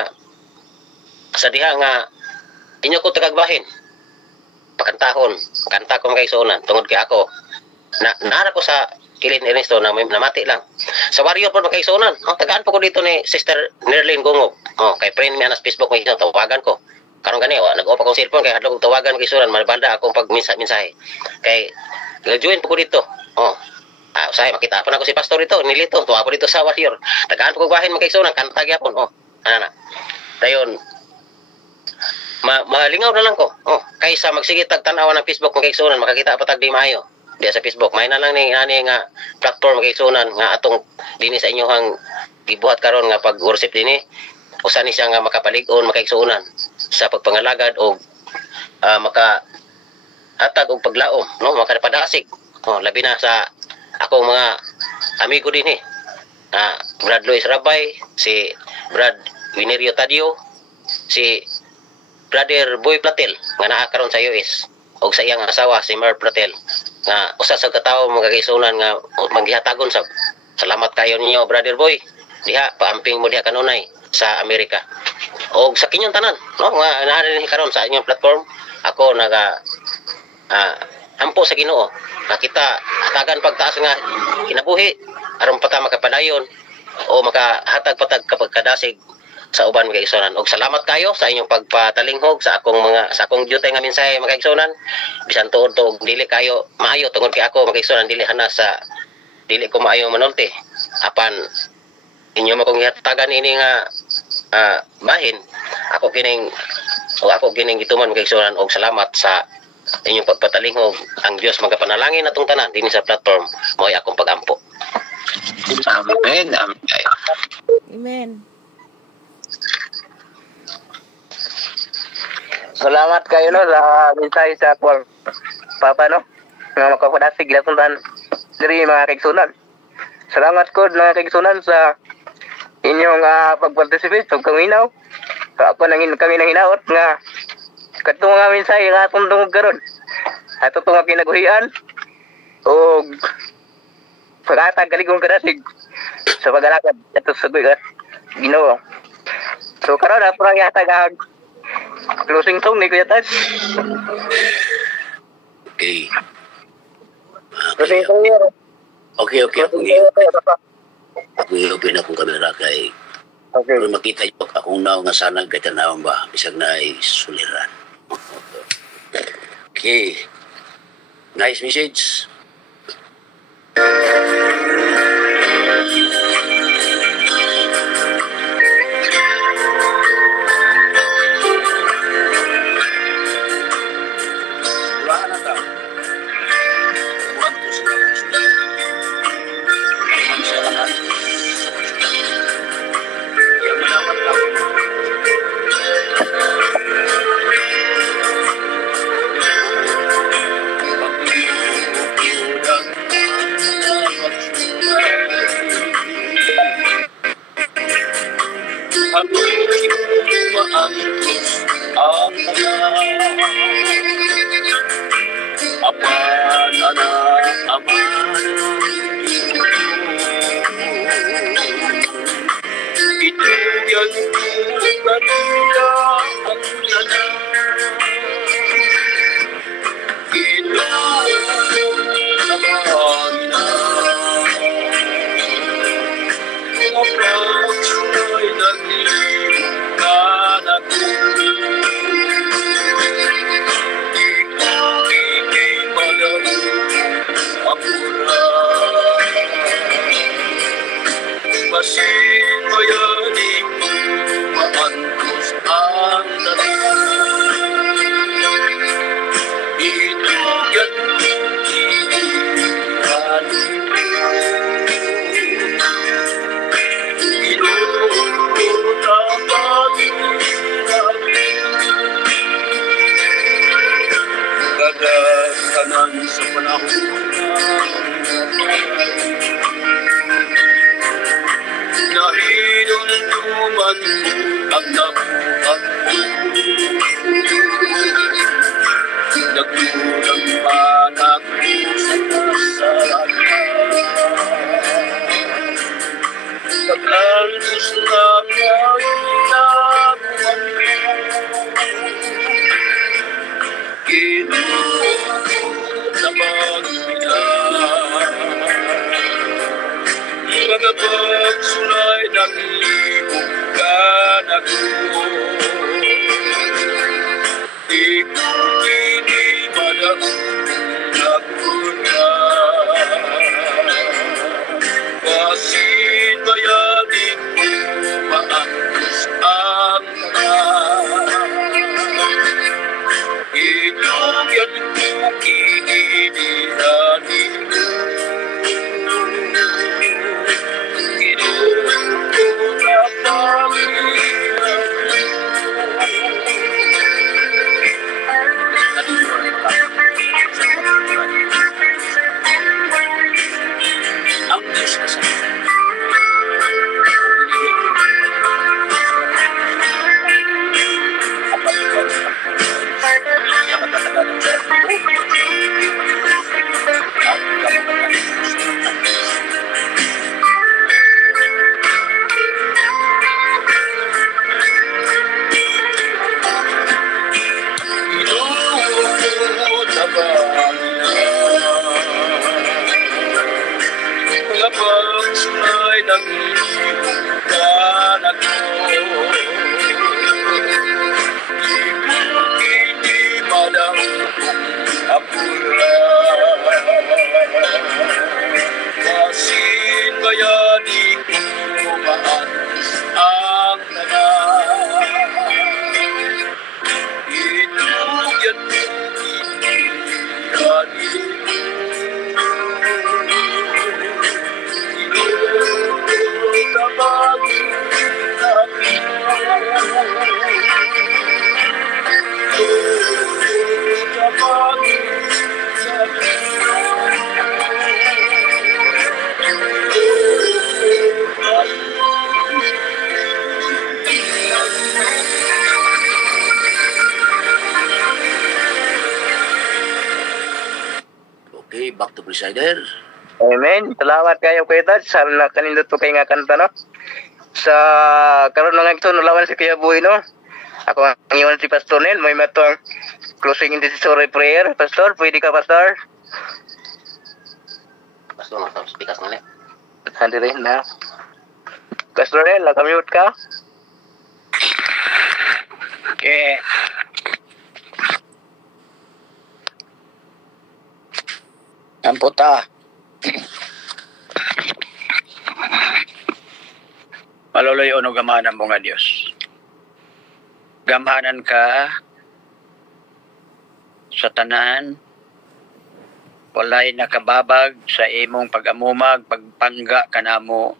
sa diha nga inyo ko tagagbahin. Pakantahon, kanta ko magkaigsuonan tungod kay ako. Naara ko sa Kilin Ernesto na namati lang. Sa Warrior po magkaigsuonan. Tagaan po ko dito ni Sister Nerlin Gungog. Kay friend mi anas Facebook mo tawagan ko. Karon gani nag-opa kong cellphone kay hadlok tawagan magkaigsuonan malbanda akong pag mensahe. Kay join po ko dito. Usay makita pa na ko si pastor dito, nilito, tuwa po dito sa Warrior. Tagaan po ko bahin magkaigsuonan, kanta gyapon. Dayon malingaw na lang ko. Kaysa magsige tag tan-awan ng Facebook magkaigsuonan, makakita pa tag di maayo. Di sa Facebook, may na lang ni nga platform magkaigsuonan nga atong dinhi sa inyohang gibuhat karon nga pag worship dinhi. Usa ni siya nga makapalig-on magkaigsuonan sa pagpangalagad o makahatag og paglaom, no, makapadasig. Labi na sa akong mga amigo dinhi. Brad Luis Rabay, si Brad Winerio Tadio, si Brother Boy Platel nga naa karon sa US og sa iyang asawa si Mer Platel nga usa sa katawo magkaigsuonan nga manggihatagon sa salamat kayo ninyo Brother Boy diha paamping mo diha kanunay sa Amerika og sa kinyong tanan, no, nga naa dinhi karon sa inyong platform. Ako naga ampo sa Ginoo nakita hatagan pagtaas nga kinabuhi aron pata makapadayon o makahatag patag kapag kadasig sa uban magkaigsuonan. Og salamat kayo sa inyong pagpatalinghog sa akong duty nga mensahe magkaigsuonan. Bisan tuod to dili kayo maayo tungod kay ako magkaigsuonan dili dili ko maayo manulti. Apan inyo makong ihatagan ini nga bahin ako kining gituman magkaigsuonan og salamat sa inyong pagpatalinghog. Ang Dios magapanalangin atong tanan dinhi sa platform mo'y akong pagampo. Amen. Amen. Salamat kayo no sa mensahe sa kwal Papa no nga makapadasig atong tanan diri mga kaigsuonan. Salamat ko mga kaigsuonan sa inyong pag-participate sa kaminaw. Ako nang kami nang hinaot nga kadtong nga mensahe nga atong tungod karon. Ato tong nga kinaguhian og paghatag kaligong kadasig sa pag-alakad ato sa Ginoo. So karon na parang yatag closing song ni Kuya Taj. Okay. Closing song niya. Okay. Ako i-open akong kamera kay pero makita nyo akong naw nga sanag kay tanawang ba bisag na ay suliran. Okay. Nice message. Apura naglibog ka nako. Ikaw kini madagdag na. Basin bayani ko maangkos ang ikaw yan ko kinihirani mo. Ang Diyos na sa kapag sunay naglibog ka nako. Ikaw kini madangkong apura. Basin bayani ko maanis ang tanan. Ito yan kinihirani Okay, back to Presider. Amen. Salamat kayo kay Dad sa nakanindot ko kay nga kanta no. Sa karon nga ito nalawan si Kuya Boy no. Ako ang iwan si Pastor Nel, may matong closing intercessory prayer. Pastor, pwede ka Pastor? Pastor, speakas na lang. Handirin na. Pastor Nel, nakamute ka? Okay. Amputa. Maloloy o gamanan mo nga Diyos. Gamanan ka sa tanan, walay nakababag sa imong pag-amumag, pagpangga kanamo.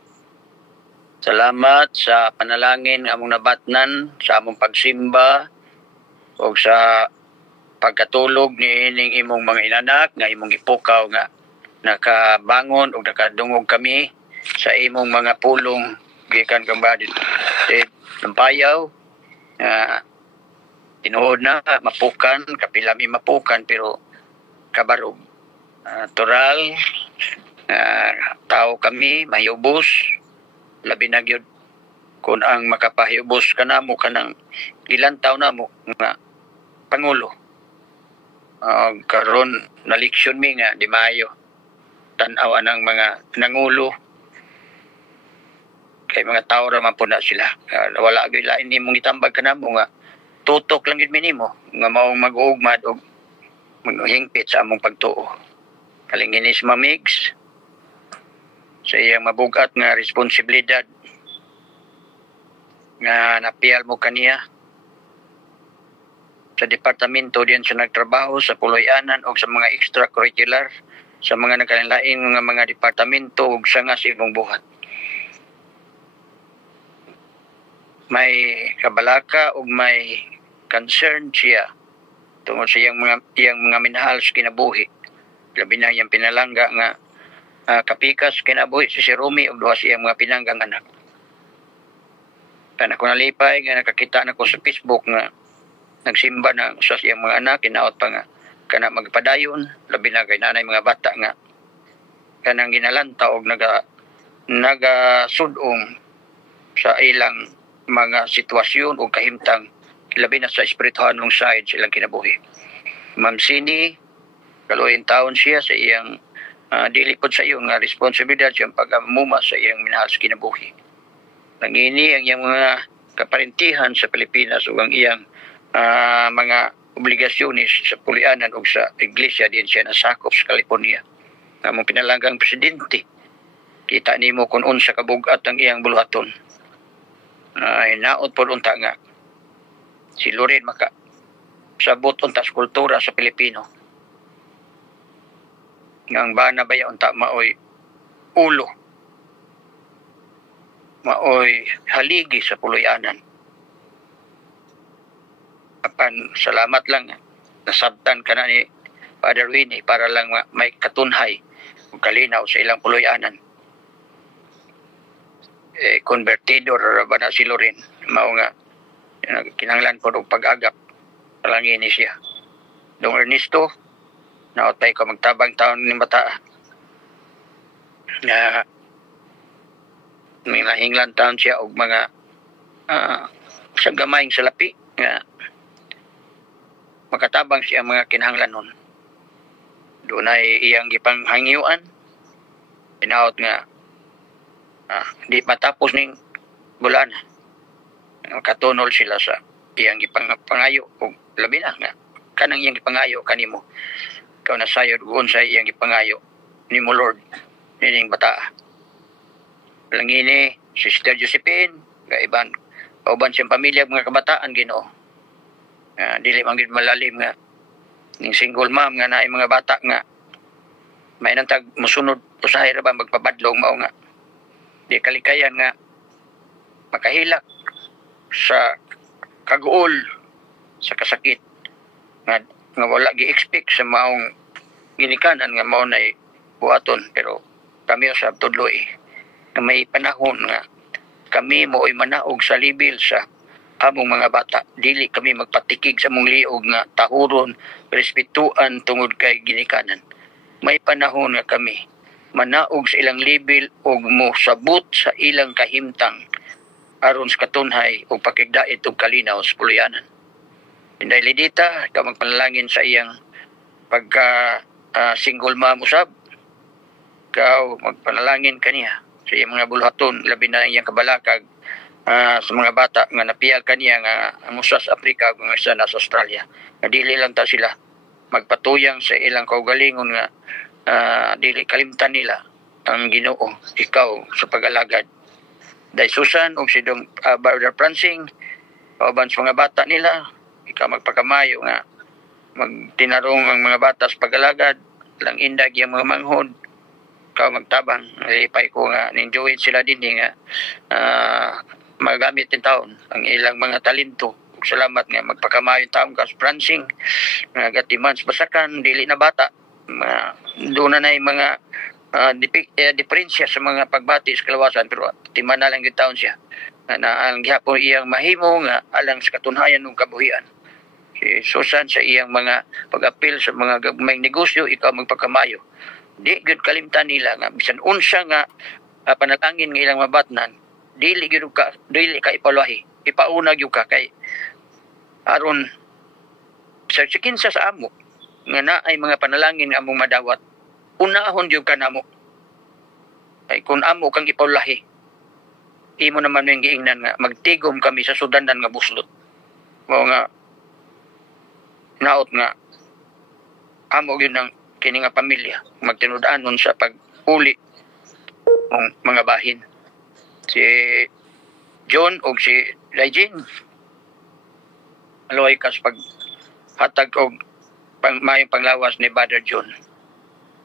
Salamat sa panalangin among nabatnan, sa among pagsimba, o sa pagkatulog ni ining imong mga inanak, nga imong ipukaw nga nakabangon o nakadungog kami sa imong mga pulong gikan kang badit lampayaw tinuod na mapukan kapilami mapukan pero kabarog tural tao kami mahiyubos labi na gyud kung ang makapahiyubos kanamo kanang ilang taon na mo nga pangulo karon na leksyon mi nga di maayo tan-aw anang mga nangulo kay mga tao raman po na sila. Wala gyud lain nimong itambag kanamo nga tutok lang gid minimo nga maong mag-ugmad og maghingpit sa among pagtuo. Kalinginis mamix sa iyang mabugat nga responsibilidad nga napiyal mo kaniya sa departamento diyan sa nagtrabaho sa puloy-anan o sa mga extracurricular sa mga nagkalain nga mga departamento ug sanga sa imong buhat. May kabalaka o may concern siya tungkol sa iyang mga minahal sa kinabuhi. Labi na iyang pinalangga nga kapikas kinabuhi si Rumi o duha sa iyang mga pinanggang anak. Kana ko nalipay nga nakakita na ko sa Facebook nga nagsimba na sa iyang mga anak, kinaot pa nga kana magpadayon, labi na kay nanay mga bata nga kanang ginalanta og nagasudong sa ilang mga sitwasyon o kahimtang labi na sa espirituhanong side silang kinabuhi. Ma'am Sini, kaluoyin taon siya sa iyang dilipod sa iyo nga responsibilidad siyang pag-amuma sa iyang minahal sa kinabuhi. Nangini ang iyang mga kaparintihan sa Pilipinas ug ang iyang mga obligasyones sa pulianan ug sa iglesia din siya nasakop sa California. Among pinalanggang presidente, kita nimo kung unsa kabugat ang iyang buluhaton. Hinaot po unta nga si Loren maka sabot unta sa kultura sa Pilipino. Nga ang bana baya unta maoy ulo, maoy haligi sa puloy-anan. Apan salamat lang nasabtan ka na ni Father Winnie para lang may katunhay o kalinaw sa ilang puloy-anan. Convertidor ba na si Loren, mao nga kinanglan po og pag-agap palangini siya. Dong Ernesto naotay ko magtabang taon ni bata na may nahinglan taon siya og mga sa gamayng salapi nga makatabang siya mga kinahanglanon. Doon ay iyang gipanghangiyuan pinaot nga di matapos ning bulan katunol sila sa iyang gipangayo ug labi na nga kanang iyang gipangayo kanimo ikaw na sayod ug unsay iyang gipangayo nimo Lord nining bata langini Sister Josephine kaiban kauban siyang pamilya mga kabataan Ginoo dili man gid malalim nga ning single mom nga naay mga bata nga may nantag mosunod usahay ra ba magpabadlong mao nga di kalikayan nga makahilak sa kaguol sa kasakit nga wala gi-expect sa maong ginikanan nga mao nay buhaton pero kami usab tudloy na may panahon nga kami mo'y manaog sa libil sa among mga bata dili kami magpatikig sa mong liog nga tahuron respetuan tungod kay ginikanan. May panahon nga kami manaog sa ilang level o mosabot sa ilang kahimtang aron sa katunhay o pakigdait o kalinaw sa puloy-anan. Inday Lidita, ikaw magpanalangin sa iyang pagka single mom usab. Ikaw magpanalangin kaniya sa iyang mga buluhaton, labi na iyang kabalakag sa mga bata nga napiyal kaniya nga ang usa sa Africa ug ang isa na sa Australia. Nga dili lang ta sila magpatuyang sa ilang kaugalingon nga dili kalimtan nila ang Ginoo ikaw sa pag-alagad. Day Susan ug si Dong Brother Prancing kauban sa mga bata nila ikaw magpakamayo nga magtinarong ang mga bata sa pag-alagad lang indag yung mga manghod ikaw magtabang ipay ko nga ninjoin sila din nga magamit din taon ang ilang mga talento. Salamat nga magpakamayo taon ka sa Prancing nga gatiman sa basakan dili na bata doon na mga diferensya sa mga pagbati sa kalawasan pero timan na lang yung taon siya na ang gihapon iyang mahimo nga alang sa katunhayan ng kabuhian. Si Susan sa iyang mga pag-apil sa mga gagmayng negosyo ikaw magpakamayo di gud kalimtan nila nga bisan unsa nga panalangin ng ilang mabatnan dili ka ipalahi ipaunag yung ka kay aron sa kinsa sa amo nga na ay mga panalangin nga among madawat unahon yung kanamo ay kung amo kang ipalahi imo naman yung giingnan nga magtigom kami sa sudanan nga buslot mo nga naot nga amo yun ng kini nga pamilya magtinud-anon sa pag-uli ng mga bahin si John o si Lajin aloy kas pag hatag og mayong panglawas ni Brother John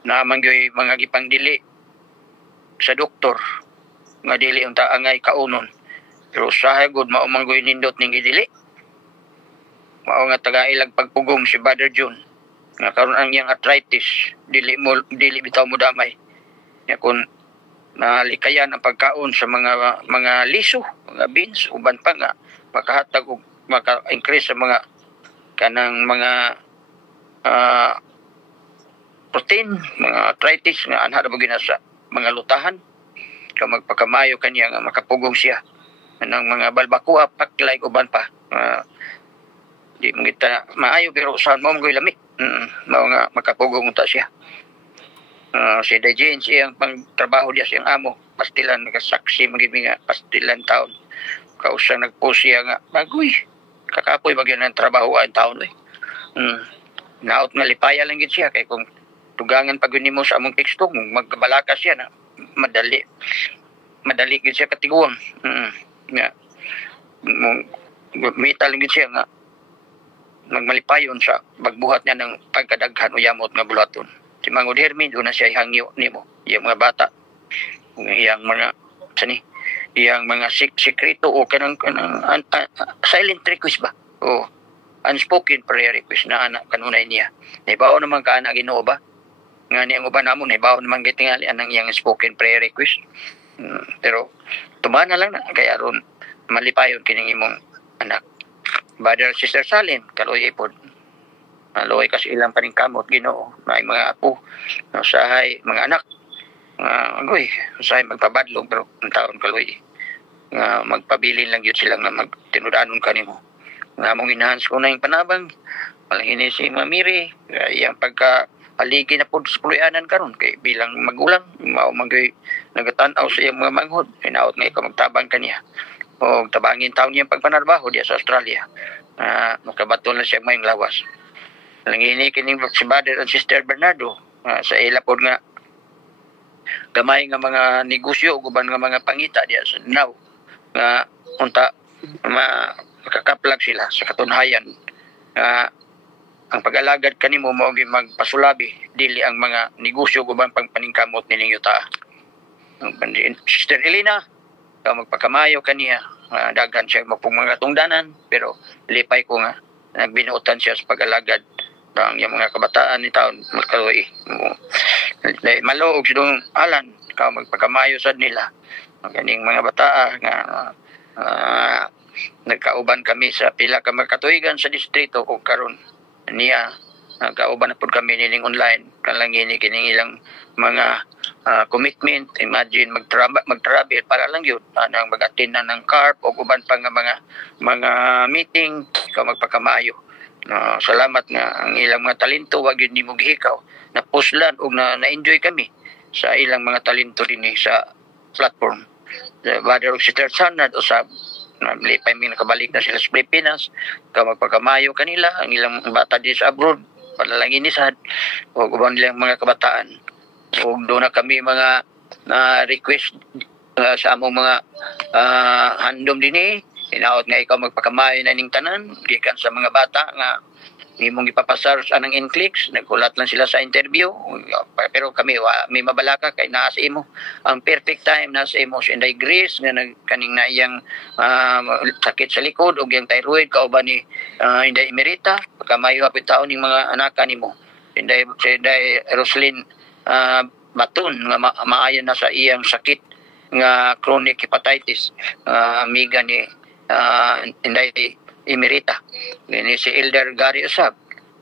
na mangyoy mga gipangdili sa doktor nga dili unta angay kaunon pero sahagod mao manggoy nindot ning idili mao nga tagailag pagpugong si Brother John nga karon ang iyang arthritis dili bitaw mo damay ya kun nalikayan ang pagkaon sa mga liso, mga beans, uban pa nga makahatag og maka-increase sa mga kanang mga protein, mga arthritis nga anha ra gina sa mga lutahan. Ka magpakamayo kaniya nga makapugong siya ng mga balbakuha paklay uban pa. Di mo kita maayo pero saan mo ngoy lami. Mao nga makapugong ta siya. Si Dajin siyang pangtrabaho diya siyang amo pastilan nagasaksi magimi nga pastilan taon kausang nagpost siya nga bagoy kakapoy bagyan ng trabaho ang taon naot nga lipaya lang gid siya kay kung tugangan pag mo sa among teksto magbalaka siya na madali gid siya katiguang nga mita lang gid siya nga magmalipayon sa pagbuhat niya ng pagkadaghan o yamot nga bulaton. Si Mangod Hermin, doon na siya ihangyo nimo. Iyang mga bata, iyang mga, iyang mga sekreto o kanang silent request ba? O unspoken prayer request na anak kanunay niya. Naibaw naman ka anak Ginoo ba? Nga niya uban namon, naibaw naman gitingali anang iyang spoken prayer request. Pero tumana lang na, kaya ron malipayon kining imong anak. Brother Sister Salim, kaloy ipod. Aloy kasi ilang paningkamot Ginoo may mga apo usahay mga anak agoy usahay magpabadlong pero ang taon kaloy nga magpabilin lang yun sila nga magtinudanon kanimo nga mong enhance ko na yung panabang malangin si Mamiri yung pagka haligi na po sa puluyanan karon kay bilang magulang mao magay nagatanaw sa iyang mga manghod inaot nga ikaw magtabang kaniya o tabangin taon niyang pagpanarbaho diya sa Australia makabaton na siya mayong lawas. Langini kining si Brother and Sister Bernardo sa ilapod nga gamay nga mga negosyo guban nga mga pangita diya sa Danau nga unta makakaplag sila sa katunhayan ang pag-alagad kanimo mao gyud magpasulabi dili ang mga negosyo guban pang paningkamot nining yuta. Sister Elena magpakamayo kaniya daghan siya mga tungdanan pero lipay ko nga nagbinuotan siya sa pag-alagad ang yung mga kabataan ni taon magkaroy maluog sidong alan ka magpagkamayo sad nila ang kaning mga bata nga nagkauban kami sa pila ka magkatuigan sa distrito o karon niya nagkauban na pud kami nining online kalangini kining ilang mga commitment imagine mag-travel para lang yun anang mag-attend na ng CARP o uban pa nga mga meeting ka magpakamayo. Salamat nga ang ilang mga talento wag yun nimo gihikaw na puslan og na-enjoy kami sa ilang mga talento dinhi sa platform. Brother og Sister Sanad usab lipay mi nakabalik na sila sa Pilipinas ka magpakamayo kanila ang ilang bata di sa abroad palalangin ni sad og uban nilang mga kabataan og doon na kami mga request sa among mga handom dinhi inaot nga ikaw magpakamayo na ning tanan gikan sa mga bata nga imong ipapasar sa anang NCLEX nagkulat lang sila sa interview pero kami may mabalaka kay naa sa imo ang perfect time na sa imo si Inday Grace nga kaning na iyang sakit sa likod og yang thyroid kauban ni Inday Emerita pagkamayo hapit taon ning mga anakan nimo Inday Roslyn Baton nga maayon na sa iyang sakit nga chronic hepatitis amiga ni Inday Emerita ni si Elder Gary usab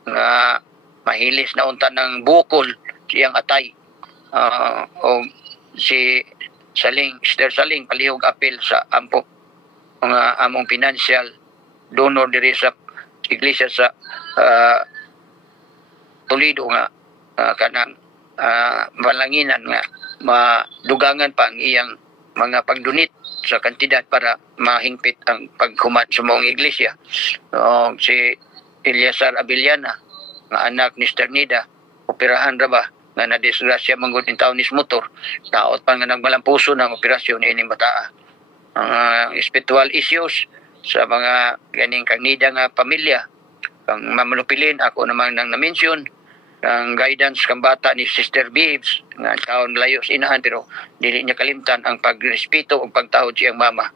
nga mahilis na unta ng bukol siyang atay o si Sister Saling palihog apel sa ampo nga among financial donor diri sa iglesia sa Toledo nga kanang malanginan nga madugangan pa ang iyang mga pagdunit sa kantidad para mahingpit ang paghuman sa mga iglesia. Si Eliasar Abiliana, nga anak ni Sternida, operahan ra ba nga nadisgrasya manggod in taon is motor, taot pa nga nagmalampuso ng operasyon ni ining bataa. Ang spiritual issues sa mga ganing kagnida nga pamilya, kang mamanupilin, ako naman nang na-mention, ang guidance kang bata ni Sister Bibs nga taon layo sa inahan pero dili niya kalimtan ang pagrespeto o pagtawad siyang mama.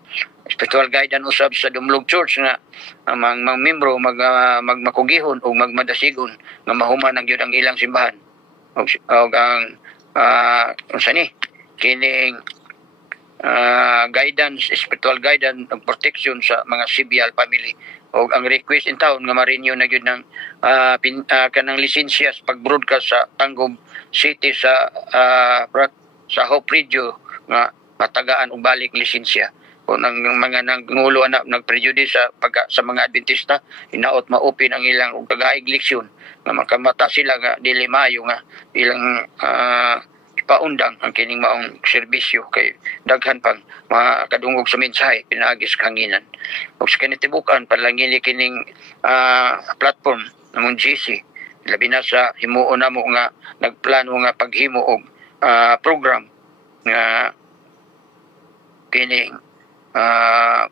Spiritual guidance usab sa Dumlog Church nga ang mga membro magmakugihon o magmadasigon nga mahuman ang gyud ang ilang simbahan. Og ang kining guidance, spiritual guidance and protection sa mga Sibial family o ang request in town nga marinyo na gyud ng kanang lisensya sa pag-broadcast sa Tanggob City sa Hope Radio nga matagaan og balik lisensya o ng mga nangulo na nagprejudice sa mga Adventista, hinaot maupin ang ilang og kagaig leksyon nga makamata sila nga dili maayo nga ilang ipaundang ang kining maong serbisyo kay daghan pang mga kadungog sa mensahe pinaagis kanginan. Ug sa kinitibukan palangili kining platform namong GC, labi na sa himuon namo nga nagplano nga paghimo og program nga kining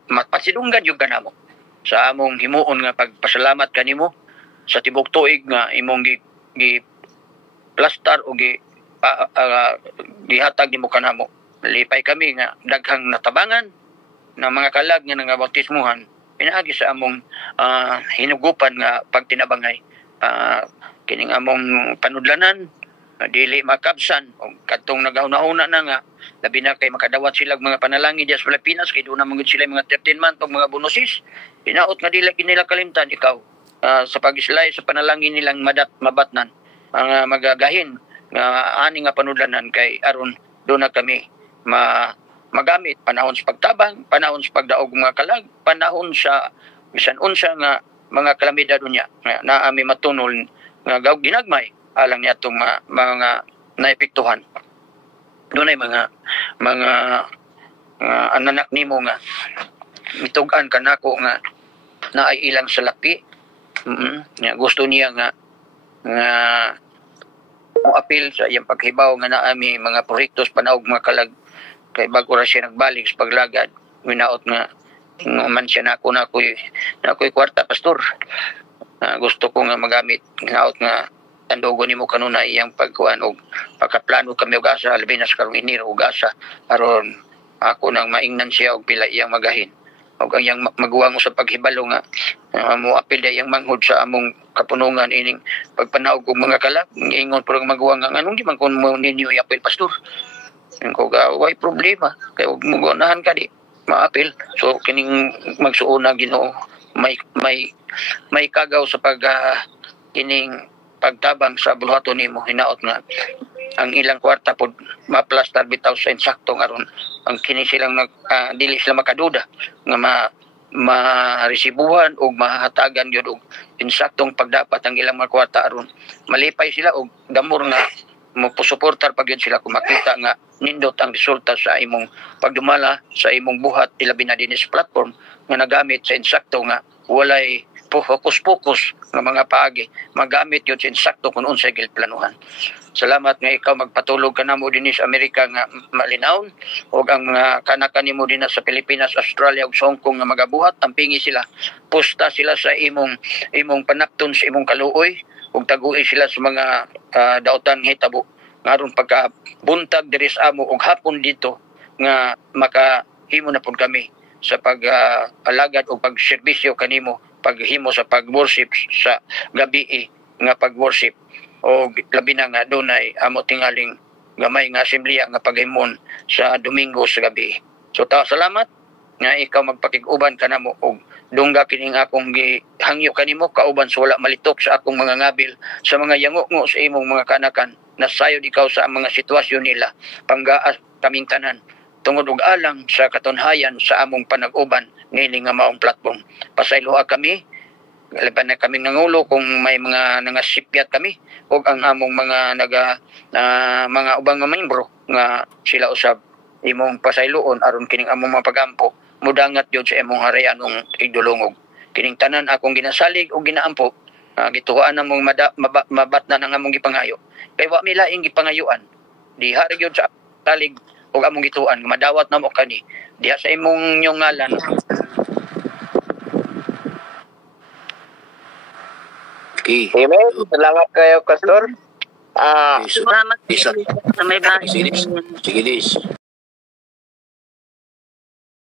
mapasidunggan yung kanamo sa among himuon nga pagpasalamat kanimo sa tibok tuig nga imong gi plastar o gihatag nimo kanamo. Lipay kami nga daghang natabangan na mga kalag nga nangabautismuhan pinaagi sa among hinugupan nga pagtinabangay. Kining among panudlanan dili makabsan o kadtong nagahuna-huna na nga labi na kay makadawat sila mga panalangin diya sa Pilipinas kay doon na mangud sila mga 13 month o mga bonuses. Hinaot nga dili kinila kalimtan ikaw sa pag-islay sa panalangin nilang mabatnan ang magagahin nga ani nga panudlanan kay aron doon na kami magamit panahon sa pagtabang, panahon sa pagdaog mga kalag, panahon sa bisan unsa nga mga kalamidad unya nga naami matunol nga ginagmay alang niya itong mga naepektuhan. Doon ay mga ananak nimo nga mitugan ka nako nga naay ilang salapi. Nga gusto niya nga mo apil sa iyang paghibaw nga naami mga proyektos panahog mga kalag kay bago ra siya nagbalik sa paglagad minaot nga man siya nakoy kwarta pastor. Gusto ko nga magamit hinaot nga tandugo nimo kanuna iyang pagkuan og pagkaplano kami og asa labi na sa karong Enero og asa aron ako nang maingnan siya og pila iyang magahin og ang iyang maguwang sa paghibalo nga mo apil iyang manghud sa among kapunungan ining pagpanaog og mga kalag ingon purong maguwang nga anong di man kun mo ninyo iapil pastor ko way problema kay og mugunahan ka di maapil so kining magsuona Ginoo may kagaw sa pag kining pagtabang sa buluhaton nimo hinaot nga ang ilang kwarta pod maplastar bitaw sa insakto aron ang kini silang dili sila makaduda nga maresibuhan o mahatagan gyud og insaktong pagdapat ang ilang mga kwarta aron malipay sila og damor nga mosuportar pag yun sila kung makita nga nindot ang resulta sa imong pagdumala sa imong buhat ilabi na din sa platform nga nagamit sa insakto nga walay focus nga mga paagi magamit yun sa insakto kung unsay gilplanuhan. Salamat nga ikaw magpatulog ka namo din sa Amerika nga malinawon ug ang mga kanakan nimo din sa Pilipinas, Australia ug Hong Kong nga magabuhat tampingi sila pusta sila sa imong panapton sa imong kaluoy ug tagui sila sa mga daotan hitabo ngaron pagka buntag diri sa amo ug hapon dito nga makahimo na pud kami sa pag-alagad o pagserbisyo kanimo paghimo sa pag-worship sa gabi nga pag-worship o labi na nga dunay amo tingaling gamay nga asembleya nga paghimon sa Domingo sa gabi. So salamat nga ikaw magpakig-uban kanamo og dungga kining akong gihangyo kanimo kauban sa wala malitok sa akong mga ngabil sa mga yango-ngo sa imong mga kanakan nasayod ikaw sa mga sitwasyon nila panggaas kaming tanan tungod og alang sa katunhayan sa among panag-uban ngini nga maong platform. Pasayloha kami, laban na kami nangulo kung may mga nangasipyat kami o ang among mga mga ubang nga membro nga sila usab imong pasayloon aron kining among mga pagampo mudangat yun sa imong harayanong igdulungog. Kining tanan akong ginasalig o ginaampo gituhaan namong mabatna ng among gipangayo. Kay wa mi laing gipangayuan. Diha ra gyud sa talig o among gituan madawat namo kani diha sa imong nyong ngalan. Okay. Amen. Salamat kayo, Pastor. Salamat sa may bahay. Sige, Dis.